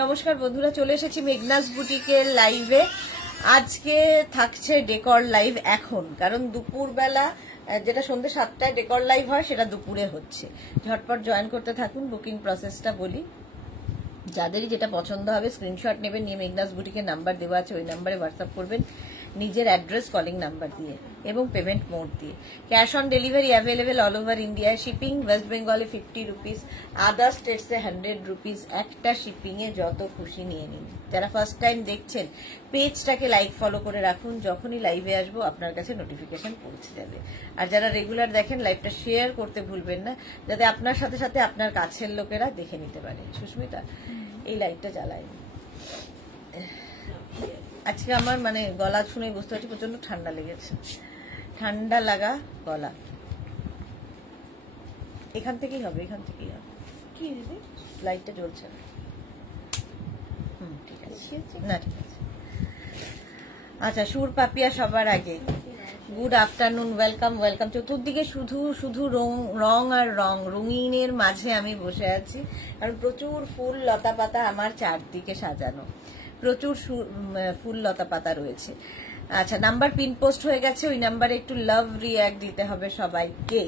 নমস্কার বন্ধুরা, চলে এসেছি মেঘনাস বুটিকের লাইভে। আজকে থাকছে ডেকর লাইভ এখন, কারণ দুপুরবেলা যেটা সন্ধ্যে 7টায় ডেকর লাইভ হয় সেটা দুপুরে হচ্ছে। ঝটপট জয়েন করতে থাকুন। বুকিং প্রসেসটা বলি, যাদেরই যেটা পছন্দ হবে স্ক্রিনশট নেবেন, নিয়ে মেঘনাস বুটিকের নাম্বার দেওয়া আছে ওই নাম্বারে হোয়াটসঅ্যাপ করবেন নিজের অ্যাড্রেস কলিং নাম্বার দিয়ে এবং পেমেন্ট মোড দিয়ে। Cash on delivery available all over India. Shipping West বেঙ্গলে 50 রুপিস, আদার স্টেটসে 100 রুপিস। একটা শিপিং এ যত খুশি নিয়ে নিন। যারা ফার্স্ট টাইম দেখছেন পেজটাকে লাইক ফলো করে রাখুন, যখনই লাইভে আসবো আপনার কাছে নোটিফিকেশন পৌঁছে যাবে। আর যারা রেগুলার দেখেন লাইভটা শেয়ার করতে ভুলবেন না, যাতে আপনার সাথে সাথে আপনার কাছের লোকেরা দেখে নিতে পারে। সুস্মিতা এই লাইভটা চালায়। আজকে আমার গলা শুনে বুঝতে পারছি প্রচন্ড ঠান্ডা লেগেছে, ঠান্ডা লাগা গলা। এখান থেকেই হবে, এখান থেকেই হবে। কি লাইটটা জ্বলছে না? ঠিক আছে, না ঠিক আছে। আচ্ছা, সুর পাপিয়া সবার আগে গুড আফটারনুন, ওয়েলকাম ওয়েলকাম। চতুর্দিকে শুধু শুধু রং আর রং, রঙিনের মাঝে আমি বসে আছি, কারণ প্রচুর ফুল লতা পাতা আমার চারদিকে সাজানো, প্রচুর ফুল লতা পাতা রয়েছে। আচ্ছা, নাম্বার পিন পোস্ট হয়ে গেছে, ওই নাম্বারে একটু লাভ রিঅ্যাক্ট দিতে হবে সবাইকে।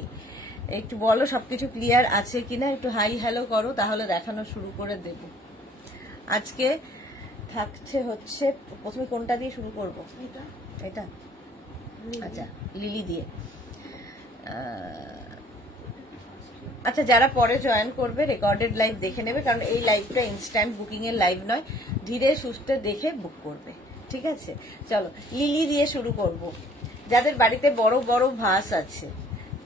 একটু বলো সবকিছু ক্লিয়ার আছে কিনা, একটু হাই হ্যালো করো, তাহলে দেখানো শুরু করে দেব। আজকে থাকছে হচ্ছে, প্রথমে কোনটা দিয়ে শুরু করবো? এটা আচ্ছা, লিলি দিয়ে। আচ্ছা, যারা পরে জয়েন করবে রেকর্ডেড লাইভ দেখে নেবে, কারণ এই লাইভটা ইনস্ট্যান্ট বুকিং এর লাইভ নয়, ধীরে সুস্থে দেখে বুক করবে। ঠিক আছে, চলো লিলি দিয়ে শুরু করব। যাদের বাড়িতে বড় বড় ভাস আছে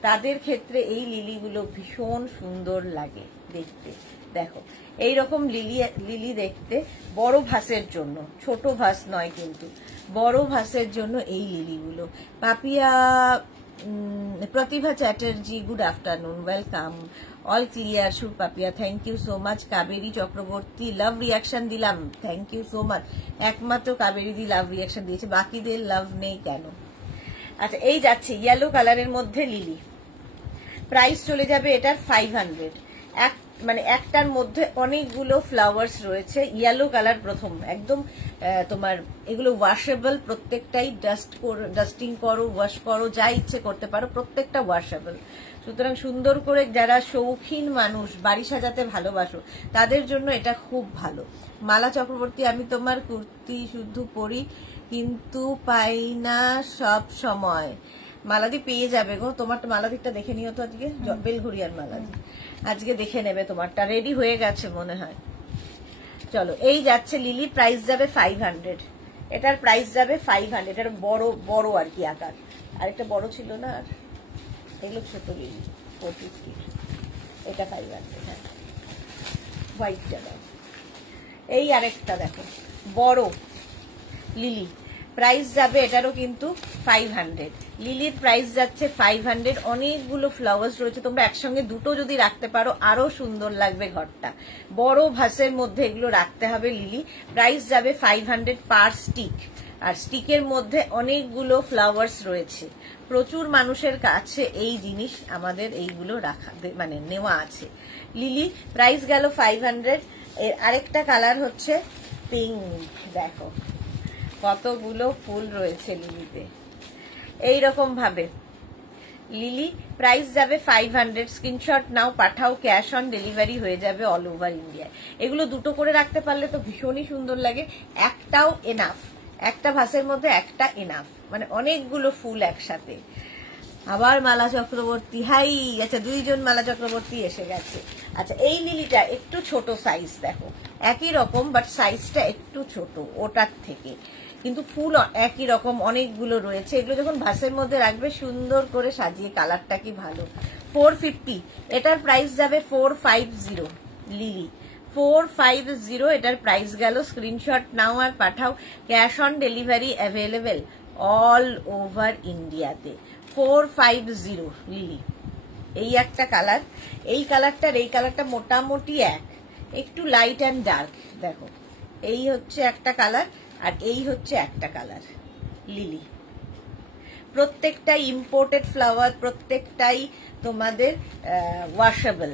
তাদের ক্ষেত্রে এই লিলিগুলো ভীষণ সুন্দর লাগে দেখতে। দেখো এইরকম লিলি দেখতে, বড় ভাসের জন্য, ছোট ভাস নয় কিন্তু, বড় ভাসের জন্য এই লিলিগুলো। Papiya Pratibha Chatterjee good afternoon, welcome. All clear সুর Papiya, thank you so much. Kaberi Chakraborty love reaction দিলাম, থ্যাংক ইউ সো মাচ। একমাত্র কাবেরী দি লাভ রিয়াকশন দিয়েছে, বাকিদের লাভ নেই কেন? আচ্ছা, এই যাচ্ছে ইয়েলো কালারের মধ্যে লিলি। প্রাইস চলে যাবে এটার 500। একটার মধ্যে অনেকগুলো ফ্লাওয়ার্স রয়েছে। ইয়েলো কালার প্রথম, একদম তোমার এগুলো ওয়াশেবল, প্রত্যেকটাই ডাস্টিং করো, ওয়াশ করো, যা ইচ্ছে করতে পারো, প্রত্যেকটা ওয়াশেবল। সুতরাং সুন্দর করে যারা শৌখিন মানুষ, বাড়ি সাজাতে ভালোবাসো, তাদের জন্য এটা খুব ভালো। মালা চক্রবর্তী, আমি তোমার কুর্তি শুধু পরি কিন্তু পাই না সব সময়। মালাদি পেয়ে যাবে গো, তোমারটা মালাদিটা দেখে নিও তো আজকে, বেলঘড়িয়ার মালাদি আজকে দেখে নেবে, তোমারটা রেডি হয়ে গেছে মনে হয়। চলো, এই যাচ্ছে লিলি, প্রাইস যাবে 500। এটার প্রাইস যাবে 500। এটার বড় বড় আর কি আকার, আরেকটা বড় ছিল না, আর এগুলো ছোট লিলি 450। এটা 500। হ্যাঁ, হোয়াইটটা দাও। এই আরেকটা দেখো বড় লিলি, প্রাইস যাবে এটারও কিন্তু 500। লিলির প্রাইস যাচ্ছে 500। অনেকগুলো ফ্লাওয়ার্স রয়েছে, তোমরা একসঙ্গে দুটো যদি রাখতে পারো আরো সুন্দর লাগবে ঘরটা। বড় ভাসের মধ্যে এগুলো রাখতে হবে লিলি। প্রাইস যাবে 500 পার স্টিক। আর স্টিকের মধ্যে অনেকগুলো ফ্লাওয়ার্স রয়েছে, প্রচুর মানুষের কাছে এই জিনিস আমাদের এইগুলো রাখা নেওয়া আছে। লিলি প্রাইস গেল 500। এর আরেকটা কালার হচ্ছে পিঙ্ক, দেখো কতগুলো ফুল রয়েছে লিলিতে। এইরকম ভাবে লিলি প্রাইস যাবে 500। স্ক্রিনশট নাও, পাঠাও, ক্যাশ অন ডেলিভারি হয়ে যাবে অল ওভার ইন্ডিয়ায়। এগুলো দুটো করে রাখতে পারলে তো ভীষণই সুন্দর লাগে। একটাও এনাফ, একটা ভাসের মধ্যে একটা এনাফ, অনেকগুলো ফুল একসাথে। আবার মালা চক্রবর্তী, হাই। আচ্ছা, দুইজন মালা চক্রবর্তী এসে গেছে। আচ্ছা, এই লিলিটা একটু ছোট সাইজ, দেখো একই রকম বাট সাইজটা একটু ছোট ওটার থেকে, কিন্তু ফুল একই রকম অনেকগুলো রয়েছে। এগুলো যখন ভাসের মধ্যে রাখবে সুন্দর করে সাজিয়ে, কালারটা কি ভালো। 450। এটার প্রাইস যাবে 450। লিলি 450 এটার প্রাইস গেল। স্ক্রিনশট নাও আর পাঠাও, cash on delivery available all over ইন্ডিয়াতে। 450 লিলি। এই একটা কালার, এই কালারটার এই কালারটা মোটামুটি একটু লাইট অ্যান্ড ডার্ক। দেখো এই হচ্ছে একটা কালার, আর এই হচ্ছে একটা কালার লিলি। প্রত্যেকটাই ইম্পোর্টেড ফ্লাওয়ার, প্রত্যেকটাই তোমাদের ওয়াশেবল,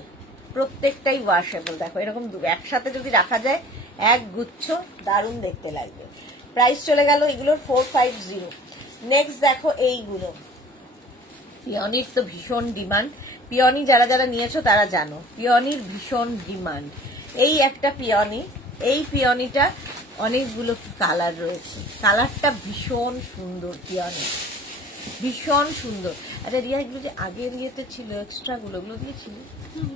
প্রত্যেকটাই ওয়াশেবল। দেখো এরকম একসাথে যদি রাখা যায় এক গুচ্ছ, দারুণ দেখতে লাগবে। প্রাইস চলে গেল এগুলোর 450। নেক্সট দেখো এইগুলো, পিওনির তো ভীষণ ডিমান্ড। পিওনি যারা যারা নিয়েছো তারা জানো পিওনির ভীষণ ডিমান্ড। এই একটা পিওনি, এই পিওনিটা অনেকগুলো কালার রয়েছে, কালারটা ভীষণ সুন্দর, পিওনি ভীষণ সুন্দর। আচ্ছা রিয়া, এগুলো যে আগের ইয়েতে ছিল এক্সট্রা গুলো, ওগুলো দিয়েছিল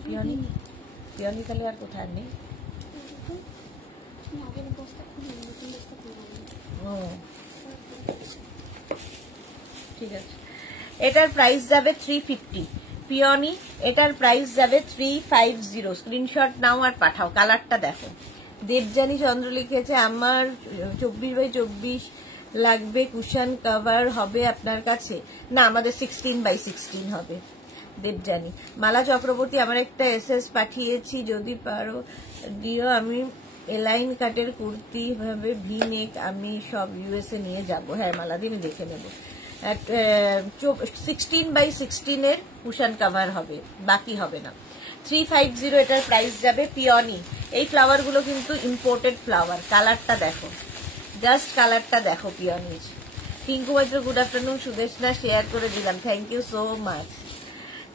পিওনি? পিওনি তাহলে আর কোথায় নেই? ঠিক আছে, এটার প্রাইস যাবে 350 পিওনি, এটার প্রাইস যাবে 350। স্ক্রিনশট নাও আর পাঠাও। কালারটা দেখো, দেবযানী চন্দ্র লিখেছে আমার 24x24 লাগবে, কুশন কভার হবে আপনার কাছে? না, আমাদের 16x16 হবে। দেবযানী। মালা চক্রবর্তী আমার একটা এসএস পাঠিয়েছি, যদি পারো দিও। আমি এলাইন কাটের কুর্তি ভাবে ভি নেক, আমি সব ইউএসএ নিয়ে যাব। হ্যাঁ মালাদি, আমি দেখে নেব। 16x16 এর কুশন কভার হবে, বাকি হবে না। 350 এটার প্রাইস যাবে। পিওনি, এই ফ্লাওয়ার গুলো কিন্তু ইম্পোর্টেড ফ্লাওয়ার। কালারটা দেখো, জাস্ট কালারটা দেখো পিওনির। পিঙ্কু মাত্র গুড আফটারনুন, সুদেশনা শেয়ার করে দিলাম, thank you so much.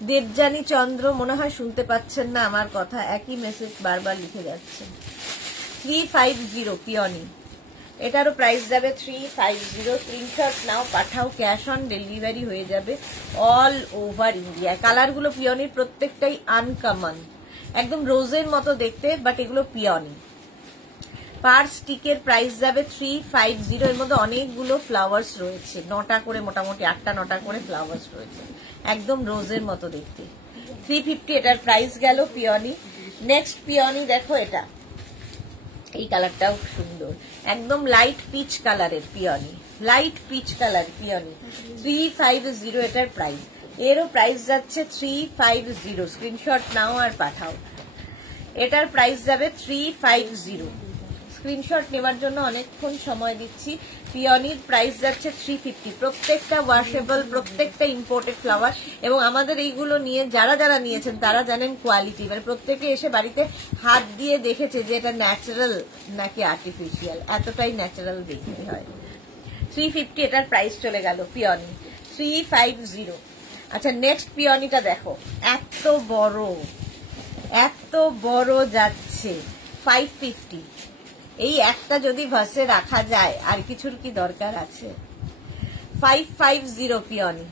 Debjani Chandra মনে হয় শুনতে পাচ্ছেন না আমার কথা, একই মেসেজ বারবার লিখে যাচ্ছেন। 350 পিওনি, এটারও প্রাইস যাবে 350। স্ক্রিনশট নাও পাঠাও, ক্যাশ অন ডেলিভারি হয়ে যাবে অল ওভার ইন্ডিয়া। কালারগুলো পিওনির প্রত্যেকটাই আনকমন, একদম রোজের মতো দেখতে, বাট এগুলো পিওনি। পার স্টিকের প্রাইস যাবে 350। এর মধ্যে অনেকগুলো ফ্লাওয়ার্স রয়েছে, 9টা করে, মোটামুটি 8টা 9টা করে ফ্লাওয়ার্স রয়েছে, একদম রোজের মতো দেখতে। 350 এটার প্রাইস গেল পিওনি। নেক্সট পিওনি দেখো, এটা এই কালারটাও সুন্দর, একদম লাইট পিচ কালারের peony, light peach colour peony. 350 এটার প্রাইস, এরও প্রাইস যাচ্ছে 350। স্ক্রিনশট নাও আর পাঠাও। এটার প্রাইস যাবে 350। স্ক্রিনশট নেওয়ার জন্য অনেকক্ষণ সময় দিচ্ছি। পিওনির প্রাইস যাচ্ছে 350। প্রত্যেকটা ওয়াশেবল, প্রত্যেকটা ইম্পোর্টেড ফ্লাওয়ার, এবং আমাদের এইগুলো নিয়ে যারা যারা নিয়েছেন তারা জানেন কোয়ালিটি, মানে প্রত্যেকে এসে বাড়িতে হাত দিয়ে দেখেছে যে এটা ন্যাচারাল নাকি আর্টিফিশিয়াল, এতটাই ন্যাচারাল দেখতে হয়। 350 এটার প্রাইস চলে গেল পিওনি, 350। আচ্ছা নেক্সট পিওনিটা দেখো, এত বড় যাচ্ছে 550। এই একটা যদি ভাসে রাখা যায়, আর কিছুর কি দরকার আছে? 550 পিওনি,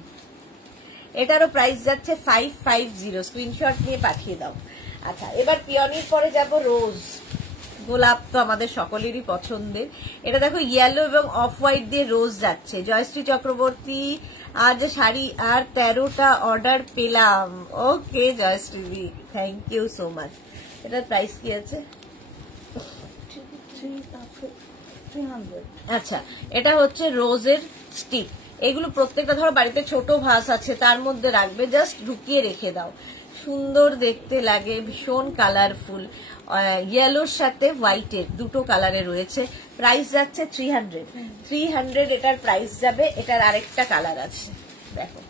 এটারও প্রাইস যাচ্ছে 550। স্ক্রিনশট নিয়ে পাঠিয়ে দাও। আচ্ছা এবার পিওনির পরে যাব রোজ। গোলাপ তো আমাদের সকলেরই পছন্দের। এটা দেখো ইয়েলো এবং অফ হোয়াইট দিয়ে রোজ যাচ্ছে। জয়শ্রী চক্রবর্তী, আজ শাড়ি আর 13টা অর্ডার পেলাম। Okay Jayashree, thank you so much. এটার প্রাইস কি আছে? 300। আচ্ছা, এটা হচ্ছে রোজের স্টিক। এগুলো প্রত্যেকটা ধরো বাড়িতে ছোট ভাস আছে, তার মধ্যে রাখবে, জাস্ট ঢুকিয়ে রেখে দাও, সুন্দর দেখতে লাগে, ভীষণ কালারফুল। ইয়েলোর সাথে হোয়াইটের দুটো কালারে রয়েছে। প্রাইস যাচ্ছে 300। এটার প্রাইস যাবে। এটার আরেকটা কালার আছে, দেখো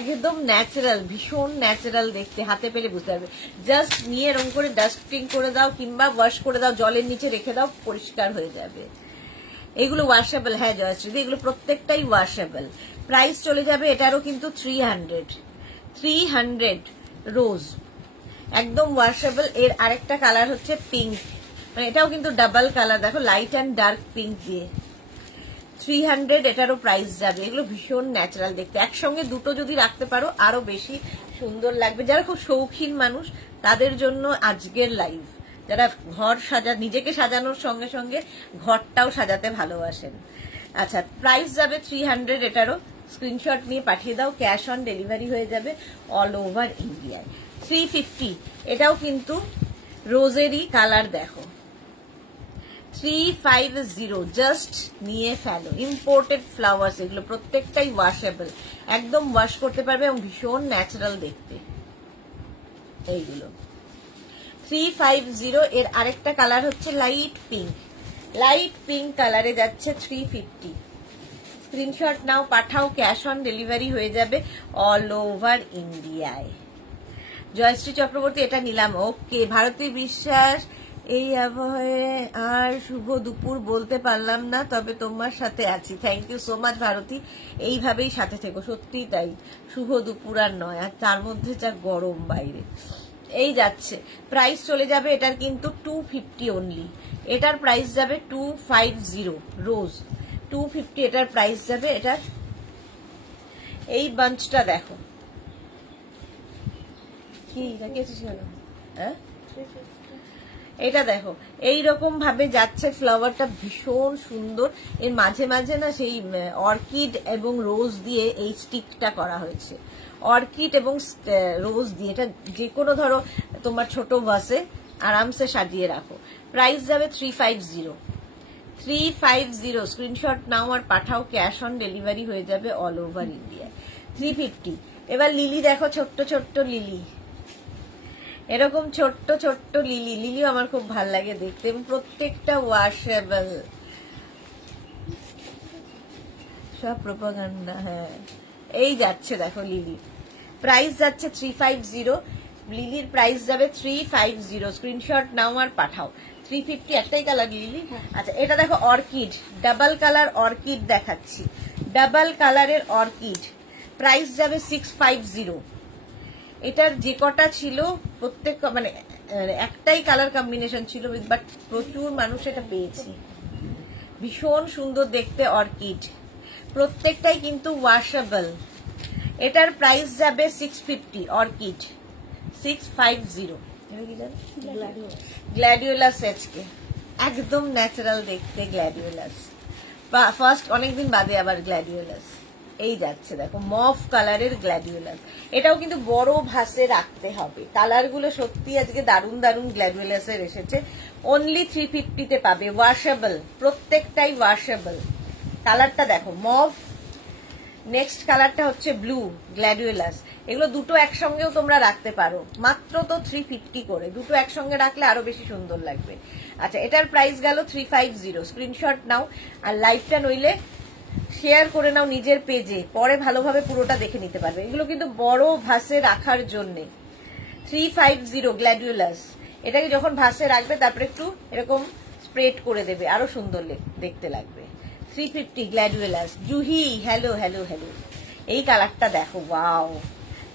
একদম ন্যাচারাল, ভীষণ ন্যাচারাল দেখতে, হাতে পেলে বুঝতে পারবে। জাস্ট নিয়ে এরকম করে ডাস্টিং করে দাও কিংবা ওয়াশ করে দাও, জলের নিচে রেখে দাও, পরিষ্কার হয়ে যাবে। এগুলো ওয়াশেবল। হ্যাঁ জয়শ্রী, এগুলো প্রত্যেকটাই ওয়াশেবল। প্রাইস চলে যাবে এটারও কিন্তু 300 রোজ, একদম ওয়াশেবল। এর আরেকটা কালার হচ্ছে পিঙ্ক, মানে এটাও কিন্তু ডাবল কালার, দেখো লাইট অ্যান্ড ডার্ক পিঙ্ক দিয়ে। 300 এটারও প্রাইস যাবে। এগুলো ভীষণ ন্যাচারাল দেখতে, একসঙ্গে দুটো যদি রাখতে পারো আরো বেশি সুন্দর লাগবে। যারা খুব শৌখিন মানুষ তাদের জন্য আজকের লাইভ, যারা ঘর নিজেকে সাজানোর সঙ্গে সঙ্গে ঘরটাও সাজাতে ভালোবাসেন। আচ্ছা প্রাইস যাবে 300 এটারও। স্ক্রিনশট নিয়ে পাঠিয়ে দাও, ক্যাশ অন ডেলিভারি হয়ে যাবে অল ওভার ইন্ডিয়ায়। 350 এটাও কিন্তু রোজেরই কালার, দেখো 350, জাস্ট নিয়ে ফেলো। ইম্পোর্টেড ফ্লাওয়ার্স এগুলো, প্রত্যেকটাই ওয়াশেবল, একদম ওয়াশ করতে পারবে এবং ভীষণ ন্যাচারাল দেখতে এইগুলো। 350। এর আরেকটা কালার হচ্ছে লাইট পিঙ্ক কালারে যাচ্ছে 350। স্ক্রিনশট নাও পাঠাও, ক্যাশ অন ডেলিভারি হয়ে যাবে অল ওভার ইন্ডিয়ায়। জয়শ্রী চক্রবর্তী, এটা নিলাম। ওকে ভারতী বিশ্বাস, এই আবহাওয়ায় আর শুভ দুপুর বলতে পারলাম না, তবে তোমার সাথে আছি। Thank you so much Bharati, এইভাবেই সাথে থেকো। সত্যি তাই, শুভ দুপুর আর নয়, আর তার মধ্যে যা গরম বাইরে। এই যাচ্ছে, প্রাইস চলে যাবে এটার কিন্তু 250 অনলি। এটার প্রাইস যাবে 250 রোজ, 250 এটার প্রাইস যাবে। এটার এই বাঞ্চটা দেখো কি ছিল, হ্যাঁ এটা দেখো এইরকম ভাবে যাচ্ছে। ফ্লাওয়ারটা ভীষণ সুন্দর, এর মাঝে মাঝে না সেই অর্কিড এবং রোজ দিয়ে এই স্টিকটা করা হয়েছে। অর্কিড এবং রোজ দিয়ে এটা যে কোনো ধরো তোমার ছোট ভাসে আরামসে সাজিয়ে রাখো। প্রাইস যাবে 350 স্ক্রিনশট নাও আর পাঠাও, ক্যাশ অন ডেলিভারি হয়ে যাবে অল ওভার ইন্ডিয়া। 350। এবার লিলি দেখো, ছোট্ট ছোট্ট লিলি, এরকম ছোট্ট ছোট্ট লিলি। লিলিও আমার খুব ভাল লাগে দেখতে, এবং প্রত্যেকটা ওয়াশেবল, সব প্রোপাগান্ডা। হ্যাঁ এই যাচ্ছে দেখো লিলি, প্রাইস যাচ্ছে 350। লিলির প্রাইস যাবে 350, স্ক্রিনশট নাও আর পাঠাও। 350 একটাই কালার লিলি। আচ্ছা এটা দেখো অর্কিড, ডাবল কালার অর্কিড দেখাচ্ছি, ডাবল কালারের অর্কিড, প্রাইস যাবে 650। এটার যে কটা ছিল প্রত্যেক মানে একটাই কালার কম্বিনেশন ছিল, বাট প্রচুর মানুষ এটা পেয়েছি। ভীষণ সুন্দর দেখতে অর্কিড, প্রত্যেকটাই কিন্তু ওয়াশেবল। এটার প্রাইস যাবে 650, অর্কিড 650। গ্ল্যাডিওলাস আজকে একদম ন্যাচারাল দেখতে গ্ল্যাডিওলাস, ফার্স্ট অনেকদিন বাদে আবার গ্ল্যাডিওলাস। এই যাচ্ছে দেখো মফ কালারের গ্ল্যাডিওলাস, এটাও কিন্তু বড় ভাসে রাখতে হবে। কালারগুলো সত্যি আজকে দারুণ দারুণ গ্ল্যাডিওলাসের এসেছে। অনলি 350 পাবে, ওয়াশেবল, প্রত্যেকটাই ওয়াশেবল। কালারটা দেখো মফ, নেক্সট কালারটা হচ্ছে ব্লু গ্ল্যাডিওলাস। এগুলো দুটো একসঙ্গেও তোমরা রাখতে পারো, মাত্র তো 350 করে, দুটো একসঙ্গে রাখলে আরো বেশি সুন্দর লাগবে। আচ্ছা এটার প্রাইস গেল 350, স্ক্রিনশট নাও আর লাইভটা নইলে শেয়ার করে নাও নিজের পেজে, পরে ভালোভাবে পুরোটা দেখে নিতে পারবে। এগুলো কিন্তু বড় ভাসে রাখার জন্য 350 গ্ল্যাডিওলাস। এটাকে যখন ভাসে রাখবে তারপরে একটু এরকম স্প্রেড করে দেবে, আরো সুন্দর দেখতে লাগবে। 350 gladiolus. Juhi hello hello hello, এই কালারটা দেখো, ওয়াও,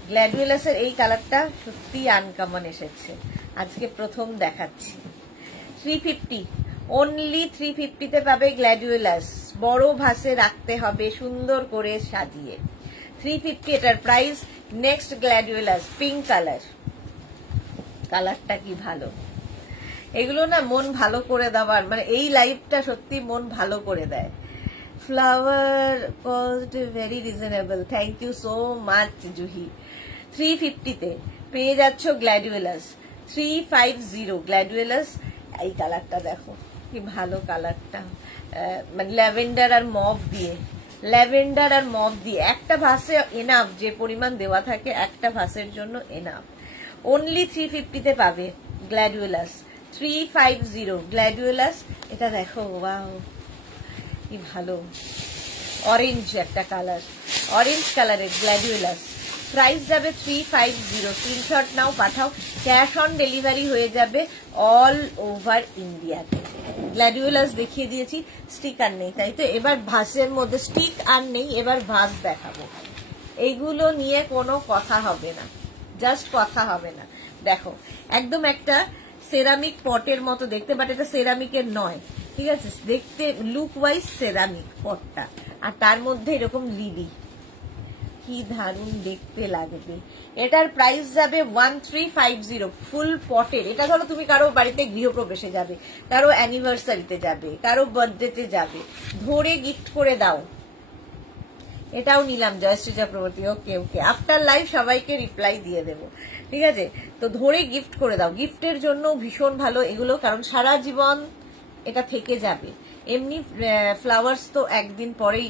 গ্ল্যাডিওলাসের এই কালারটা সত্যি আনকমন এসেছে, আজকে প্রথম দেখাচ্ছি। 350 অনলি 350 পাবে গ্ল্যাডিওলাস, বড় ভাসে রাখতে হবে সুন্দর করে সাজিয়ে। 350 এটার price. Next gladiolus pink colour, কালারটা কি ভালো। এগুলো না মন ভালো করে দেওয়ার, মানে এই লাইফটা সত্যি মন ভালো করে দেয়। Flower cost very reasonable, thank you so much Juhi. 350 পেয়ে যাচ্ছ গ্ল্যাডিওলাস, 350 গ্ল্যাডিওলাস। এই কালারটা দেখো কি ভালো কালারটা, মানে ল্যাভেন্ডার আর মভ দিয়ে, ল্যাভেন্ডার আর মভ দিয়ে একটা ভাসে এনাফ, যে পরিমাণ দেওয়া থাকে একটা ভাসের জন্য এনাফ। অনলি 350 পাবে গ্ল্যাডিওলাস, 350 গ্ল্যাডিওলাস। এটা দেখো ওয়াও কি ভালো, অরেঞ্জ একটা কালার, অরেঞ্জ কালারের গ্ল্যাডিওলাস। প্রাইস যাবে 350, স্ক্রিনশট নাও পাঠাও, ক্যাশ অন ডেলিভারি হয়ে যাবে অল ওভার ইন্ডিয়াতে। গ্ল্যাডিওলাস দেখিয়ে দিয়েছি, স্টিক আর নেই, তাই তো এবার ভাসের মধ্যে স্টিক আর নেই, এবার ভাস দেখাবো। এইগুলো নিয়ে কোনো কথা হবে না, জাস্ট কথা হবে না। দেখো একদম একটা সেরামিক পটের মতো দেখতে, বাট এটা সেরামিকের নয়, ঠিক আছে, দেখতে লুক ওয়াইজ সেরামিক পটটা, আর তার মধ্যে এরকম লিলি, কি দারুণ দেখতে লাগবে। এটার প্রাইস যাবে 1350 ফুল পটের। এটা ধরো তুমি কারো বাড়িতে গৃহপ্রবেশে যাবে, কারো অ্যানিভার্সারিতে যাবে, কারো বার্থডেতে যাবে, ধরে গিফট করে দাও। এটাও নিলাম জয়শ্রী চক্রবর্তী, ওকে ওকে, আফটার লাইভ সবাইকে রিপ্লাই দিয়ে দেবো, ঠিক আছে। তো ধরে গিফট করে দাও, গিফটের জন্য ভীষণ ভালো এগুলো, কারণ সারা জীবন এটা থেকে যাবে। এমনি ফ্লাওয়ার্স তো একদিন পরেই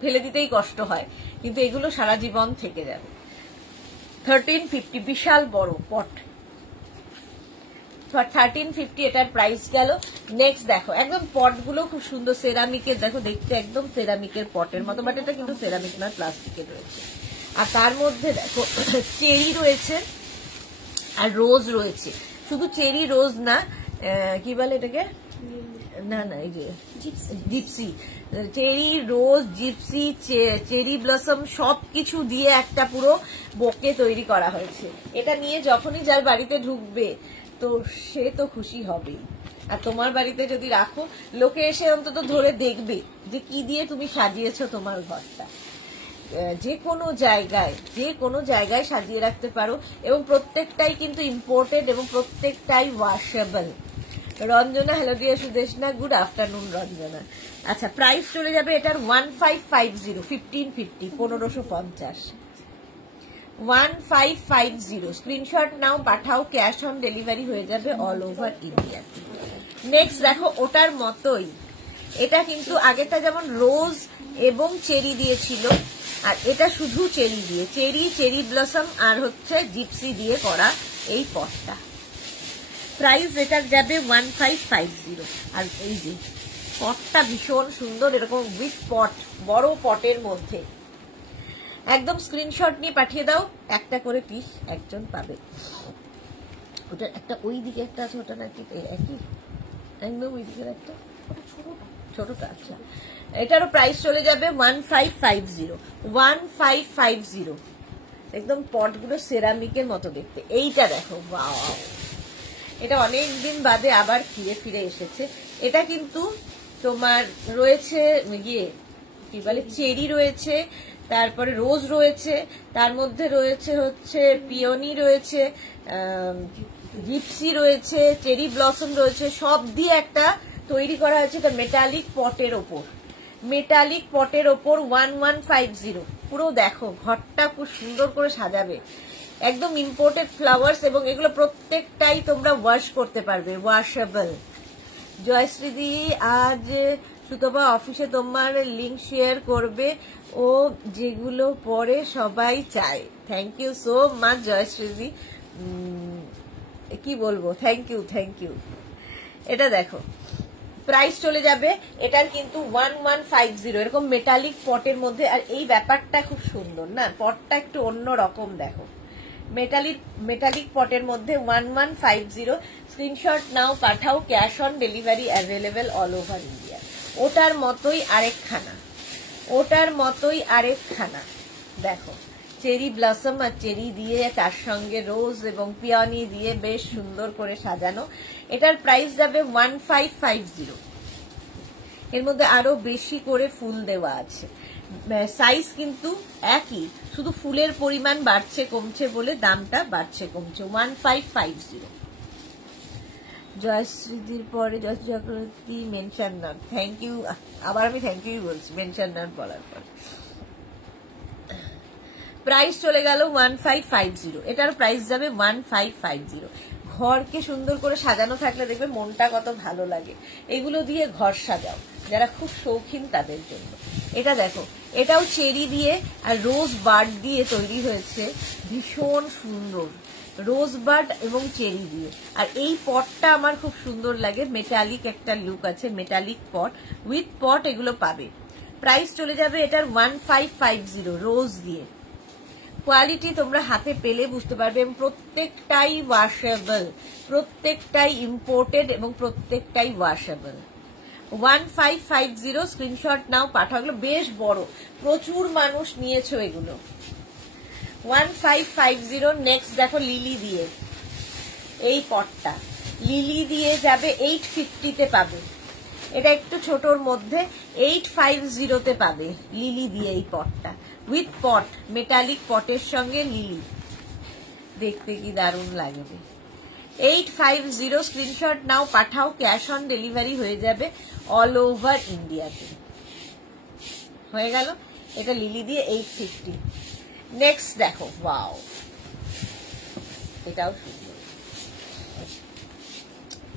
ফেলে দিতেই কষ্ট হয়, কিন্তু এগুলো সারা জীবন থেকে যাবে। 1350 বিশাল বড় পট, 1350 এটার প্রাইস গেল। নেক্সট দেখো একদম পটগুলো খুব সুন্দর সেরামিকের, দেখো দেখতে একদম সেরামিকের পটের মতো, বাট এটা কিন্তু সেরামিক না, প্লাস্টিকের রয়েছে। আর তার মধ্যে দেখো চেরি রয়েছে আর রোজ রয়েছে, শুধু চেরি রোজ না, কি বলে এটাকে, না না এই যে জিপসি, চেরি রোজ জিপসি চেরি ব্লসম সবকিছু দিয়ে একটা পুরো বোকে তৈরি করা হয়েছে। এটা নিয়ে যখনই যার বাড়িতে ঢুকবে তো সে তো খুশি হবেই। আর তোমার বাড়িতে যদি রাখো, লোকে এসে অন্তত ধরে দেখবে যে কি দিয়ে তুমি সাজিয়েছো তোমার ঘরটা। যে কোনো জায়গায় সাজিয়ে রাখতে পারো, এবং প্রত্যেকটাই কিন্তু ইম্পোর্টেড এবং প্রত্যেকটাই washable. Ranjana hello dear Sudeshna, good afternoon Ranjana. আচ্ছা, প্রাইস চলে যাবে এটার 1550, 1550, 1550। স্ক্রিনশট নাও, পাঠাও, ক্যাশ অন ডেলিভারি হয়ে যাবে অল ওভার ইন্ডিয়া। নেক্সট দেখো ওটার মতোই, এটা কিন্তু আগেরটা যেমন রোজ এবং চেরি দিয়েছিল, আর এটা শুধু চেরি দিয়ে, চেরি ব্লসম আর হচ্ছে জিপসি দিয়ে করা এই পটটা। প্রাইস এটা যাবে 1550। আর এই যে পটটা ভীষণ সুন্দর, এরকম উইথ পট, বড় পটের মধ্যে। একদম স্ক্রিনশট নিয়ে পাঠিয়ে দাও, একটা করে পিস একজন পাবে। ওটা একটা ওই দিকে একটা আছে, ওটা নাকি একই, একদম ওই দিকের একটা ছোটটা। আচ্ছা, এটারও প্রাইস চলে যাবে 1550, 1550। একদম পটগুলো সেরামিকের মতো দেখতে। এইটা দেখো, ওয়াও, এটা অনেকদিন বাদে আবার ফিরে এসেছে। এটা কিন্তু তোমার রয়েছে ইয়ে কি বলে, চেরি রয়েছে, তারপরে রোজ রয়েছে, তার মধ্যে রয়েছে হচ্ছে পিওনি রয়েছে, জিপসি রয়েছে, চেরি ব্লসম রয়েছে, সব দিয়ে একটা তৈরি করা হয়েছে। এটা মেটালিক পটের ওপর, 1150। পুরো দেখো ঘরটা খুব সুন্দর করে সাজাবে, একদম ইম্পোর্টেড ফ্লাওয়ার্স, এবং এগুলো প্রত্যেকটাই তোমরা ওয়াশ করতে পারবে, ওয়াশেবল। জয়শ্রীদি, আজ সুতপা অফিসে তোমার লিঙ্ক শেয়ার করবে, ও যেগুলো পরে সবাই চায়। থ্যাংক ইউ সো মাচ জয়শ্রীদি, কি বলবো, থ্যাংক ইউ। এটা দেখো প্রাইস চলে যাবে এটার কিন্তু 1150, এরকম মেটালিক পটের মধ্যে। আর এই ব্যাপারটা খুব সুন্দর না, পটটা একটু অন্য রকম দেখো, মেটালিক পটের মধ্যে 1150। স্ক্রিনশট নাও, পাঠাও, cash on delivery available all over India. ওটার মতোই আরেকখানা দেখো, চেরি ব্লসম আর চেরি দিয়ে, তার সঙ্গে রোজ এবং পিওনি দিয়ে বেশ সুন্দর করে সাজানো। এটার প্রাইস যাবে 1550। এর মধ্যে আরো বেশি করে ফুল দেওয়া আছে, সাইজ কিন্তু একই, শুধু ফুলের পরিমাণ বাড়ছে কমছে বলে দামটা বাড়ছে কমছে। 1550। জয়শ্রীদির পরে Joyshree Chakraborty mention not, thank you. আবার আমি থ্যাংক ইউ বলছি মেনশন নট বলার পর। প্রাইস চলে গেল 1550, এটার প্রাইস যাবে 1550। ঘরকে সুন্দর করে সাজানো থাকলে দেখবে মনটা কত ভালো লাগে। এগুলো দিয়ে ঘর সাজাও যারা খুব শৌখিন তাদের জন্য। এটা দেখো, এটাও চেরি দিয়ে আর রোজ বার্ড দিয়ে তৈরি হয়েছে, ভীষণ সুন্দর, রোজ বার্ড এবং চেরি দিয়ে। আর এই পটটা আমার খুব সুন্দর লাগে, মেটালিক একটা লুক আছে, মেটালিক পট উইথ পট এগুলো পাবে। প্রাইস চলে যাবে এটার 1550 রোজ দিয়ে। কোয়ালিটি তোমরা হাতে পেলে বুঝতে পারবে, প্রত্যেকটাই ওয়াশেবল, প্রত্যেকটাই ইম্পোর্টেড এবং প্রত্যেকটাই ওয়াশেবল। 1550 স্ক্রিনশট নাও, পাঠাও। এগুলো বেশ বড়, প্রচুর মানুষ নিয়েছো এগুলো। 1550। নেক্সট দেখো লিলি দিয়ে, এই পটটা লিলি দিয়ে যাবে 850-তে পাবে। এটা একটু ছোটর মধ্যে 850-তে পাবে লিলি দিয়ে এই পটটা উইথ পট, মেটালিক পটের সঙ্গে লিলি, দেখতে কি দারুণ লাগবে। 850 স্ক্রিনশট নাও, পাঠাও, ক্যাশ অন ডেলিভারি হয়ে যাবে অল ওভার ইন্ডিয়াতে। হয়ে গেল, এটা লিলি দিয়ে 850। নেক্সট দেখো, ওয়াও, এটাও সুন্দর,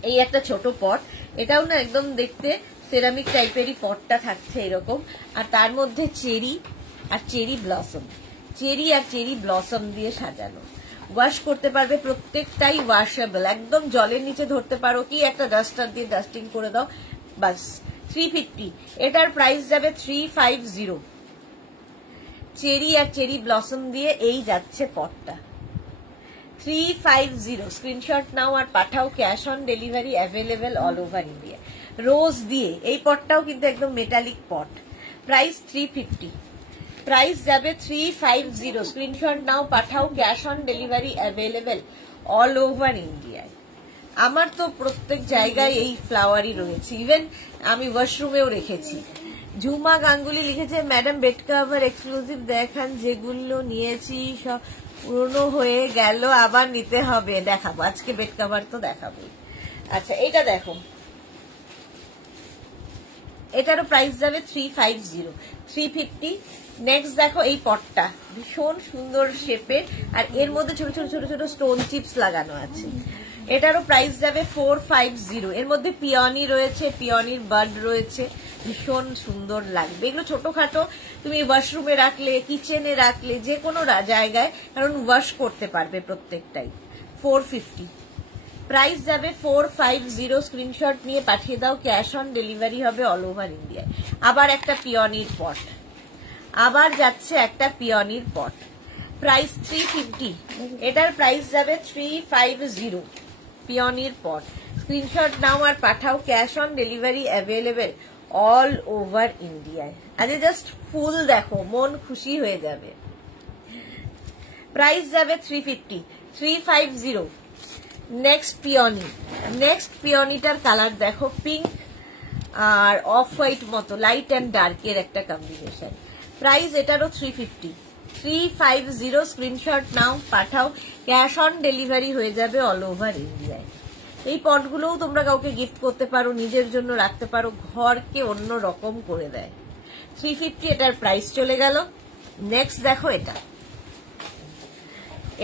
এই একটা ছোট পট, এটাও না একদম দেখতে সেরামিক টাইপেরই পটটা থাকছে এরকম, আর তার মধ্যে চেরি আর চেরি ব্লসম দিয়ে সাজানো। ওয়াশ করতে পারবে, প্রত্যেকটাই ওয়াশেবল, একদম জলের নিচে ধরতে পারো, কি একটা ডাস্টার দিয়ে ডাস্টিং করে দাও বাস। 350, এটার প্রাইস যাবে 350। চেরি আর চেরি ব্লসম দিয়ে এই যাচ্ছে পটটা, 350 স্ক্রিনশট নাও আর পাঠাও, cash on delivery available all over India. Rose দিয়ে এই পটটাও কিন্তু একদম মেটালিক পট, প্রাইস 350, প্রাইস যাবে 350, স্ক্রিনশট নাও পাঠাও, cash on delivery available all over ইন্ডিয়ায়। আমার তো প্রত্যেক জায়গায় এই ফ্লাওয়ারই রয়েছে, ইভেন আমি ওয়াশরুমেও রেখেছি। ঝুমা গাঙ্গুলি লিখেছে, ম্যাডাম বেড কভার এক্সক্লুসিভ দেখান, যেগুলো নিয়েছি সব পুরনো হয়ে গেল, আবার নিতে হবে। দেখাবো আজকে বেড কভার তো দেখাবো। আচ্ছা এটা দেখো, এটারও প্রাইস যাবে 350, 350। নেক্সট দেখো এই পটটা ভীষণ সুন্দর শেপের, আর এর মধ্যে ছোট ছোট ছোট ছোট স্টোন চিপস লাগানো আছে। এটারও প্রাইস যাবে 450। এর মধ্যে পিওনি রয়েছে, পিওনির বার্ড রয়েছে, ভীষণ সুন্দর লাগবে। এগুলো ছোটখাটো তুমি ওয়াশরুমে রাখলে, কিচেনে রাখলে, যে কোনো জায়গায়, কারণ ওয়াশ করতে পারবে প্রত্যেকটাই। 450, প্রাইস যাবে 450, স্ক্রিনশট নিয়ে পাঠিয়ে দাও, ক্যাশ অন ডেলিভারি হবে অল ওভার ইন্ডিয়ায়। আবার একটা পিওনির পট, আবার যাচ্ছে একটা পিওনির পট, প্রাইস 350, এটার প্রাইস যাবে 350, পিওনির পট। স্ক্রিনশট নাও আর পাঠাও, cash on delivery available all over ইন্ডিয়ায়। আজকে জাস্ট ফুল দেখো, মন খুশি হয়ে যাবে। প্রাইস যাবে 350, 350। নেক্সট পিওনি, নেক্সট পিওনিটার কালার দেখো, পিঙ্ক আর অফ হোয়াইট মতো, লাইট অ্যান্ড ডার্কের একটা কম্বিনেশন। প্রাইস এটারও 350, 350, স্ক্রিনশট নাও পাঠাও, ক্যাশ অন ডেলিভারি হয়ে যাবে অল ওভার ইন্ডিয়ায়। এই পটগুলোও তোমরা কাউকে গিফট করতে পারো, নিজের জন্য রাখতে পারো, ঘরকে অন্য রকম করে দেয়। 350 এটার প্রাইস চলে গেল। নেক্সট দেখো এটা,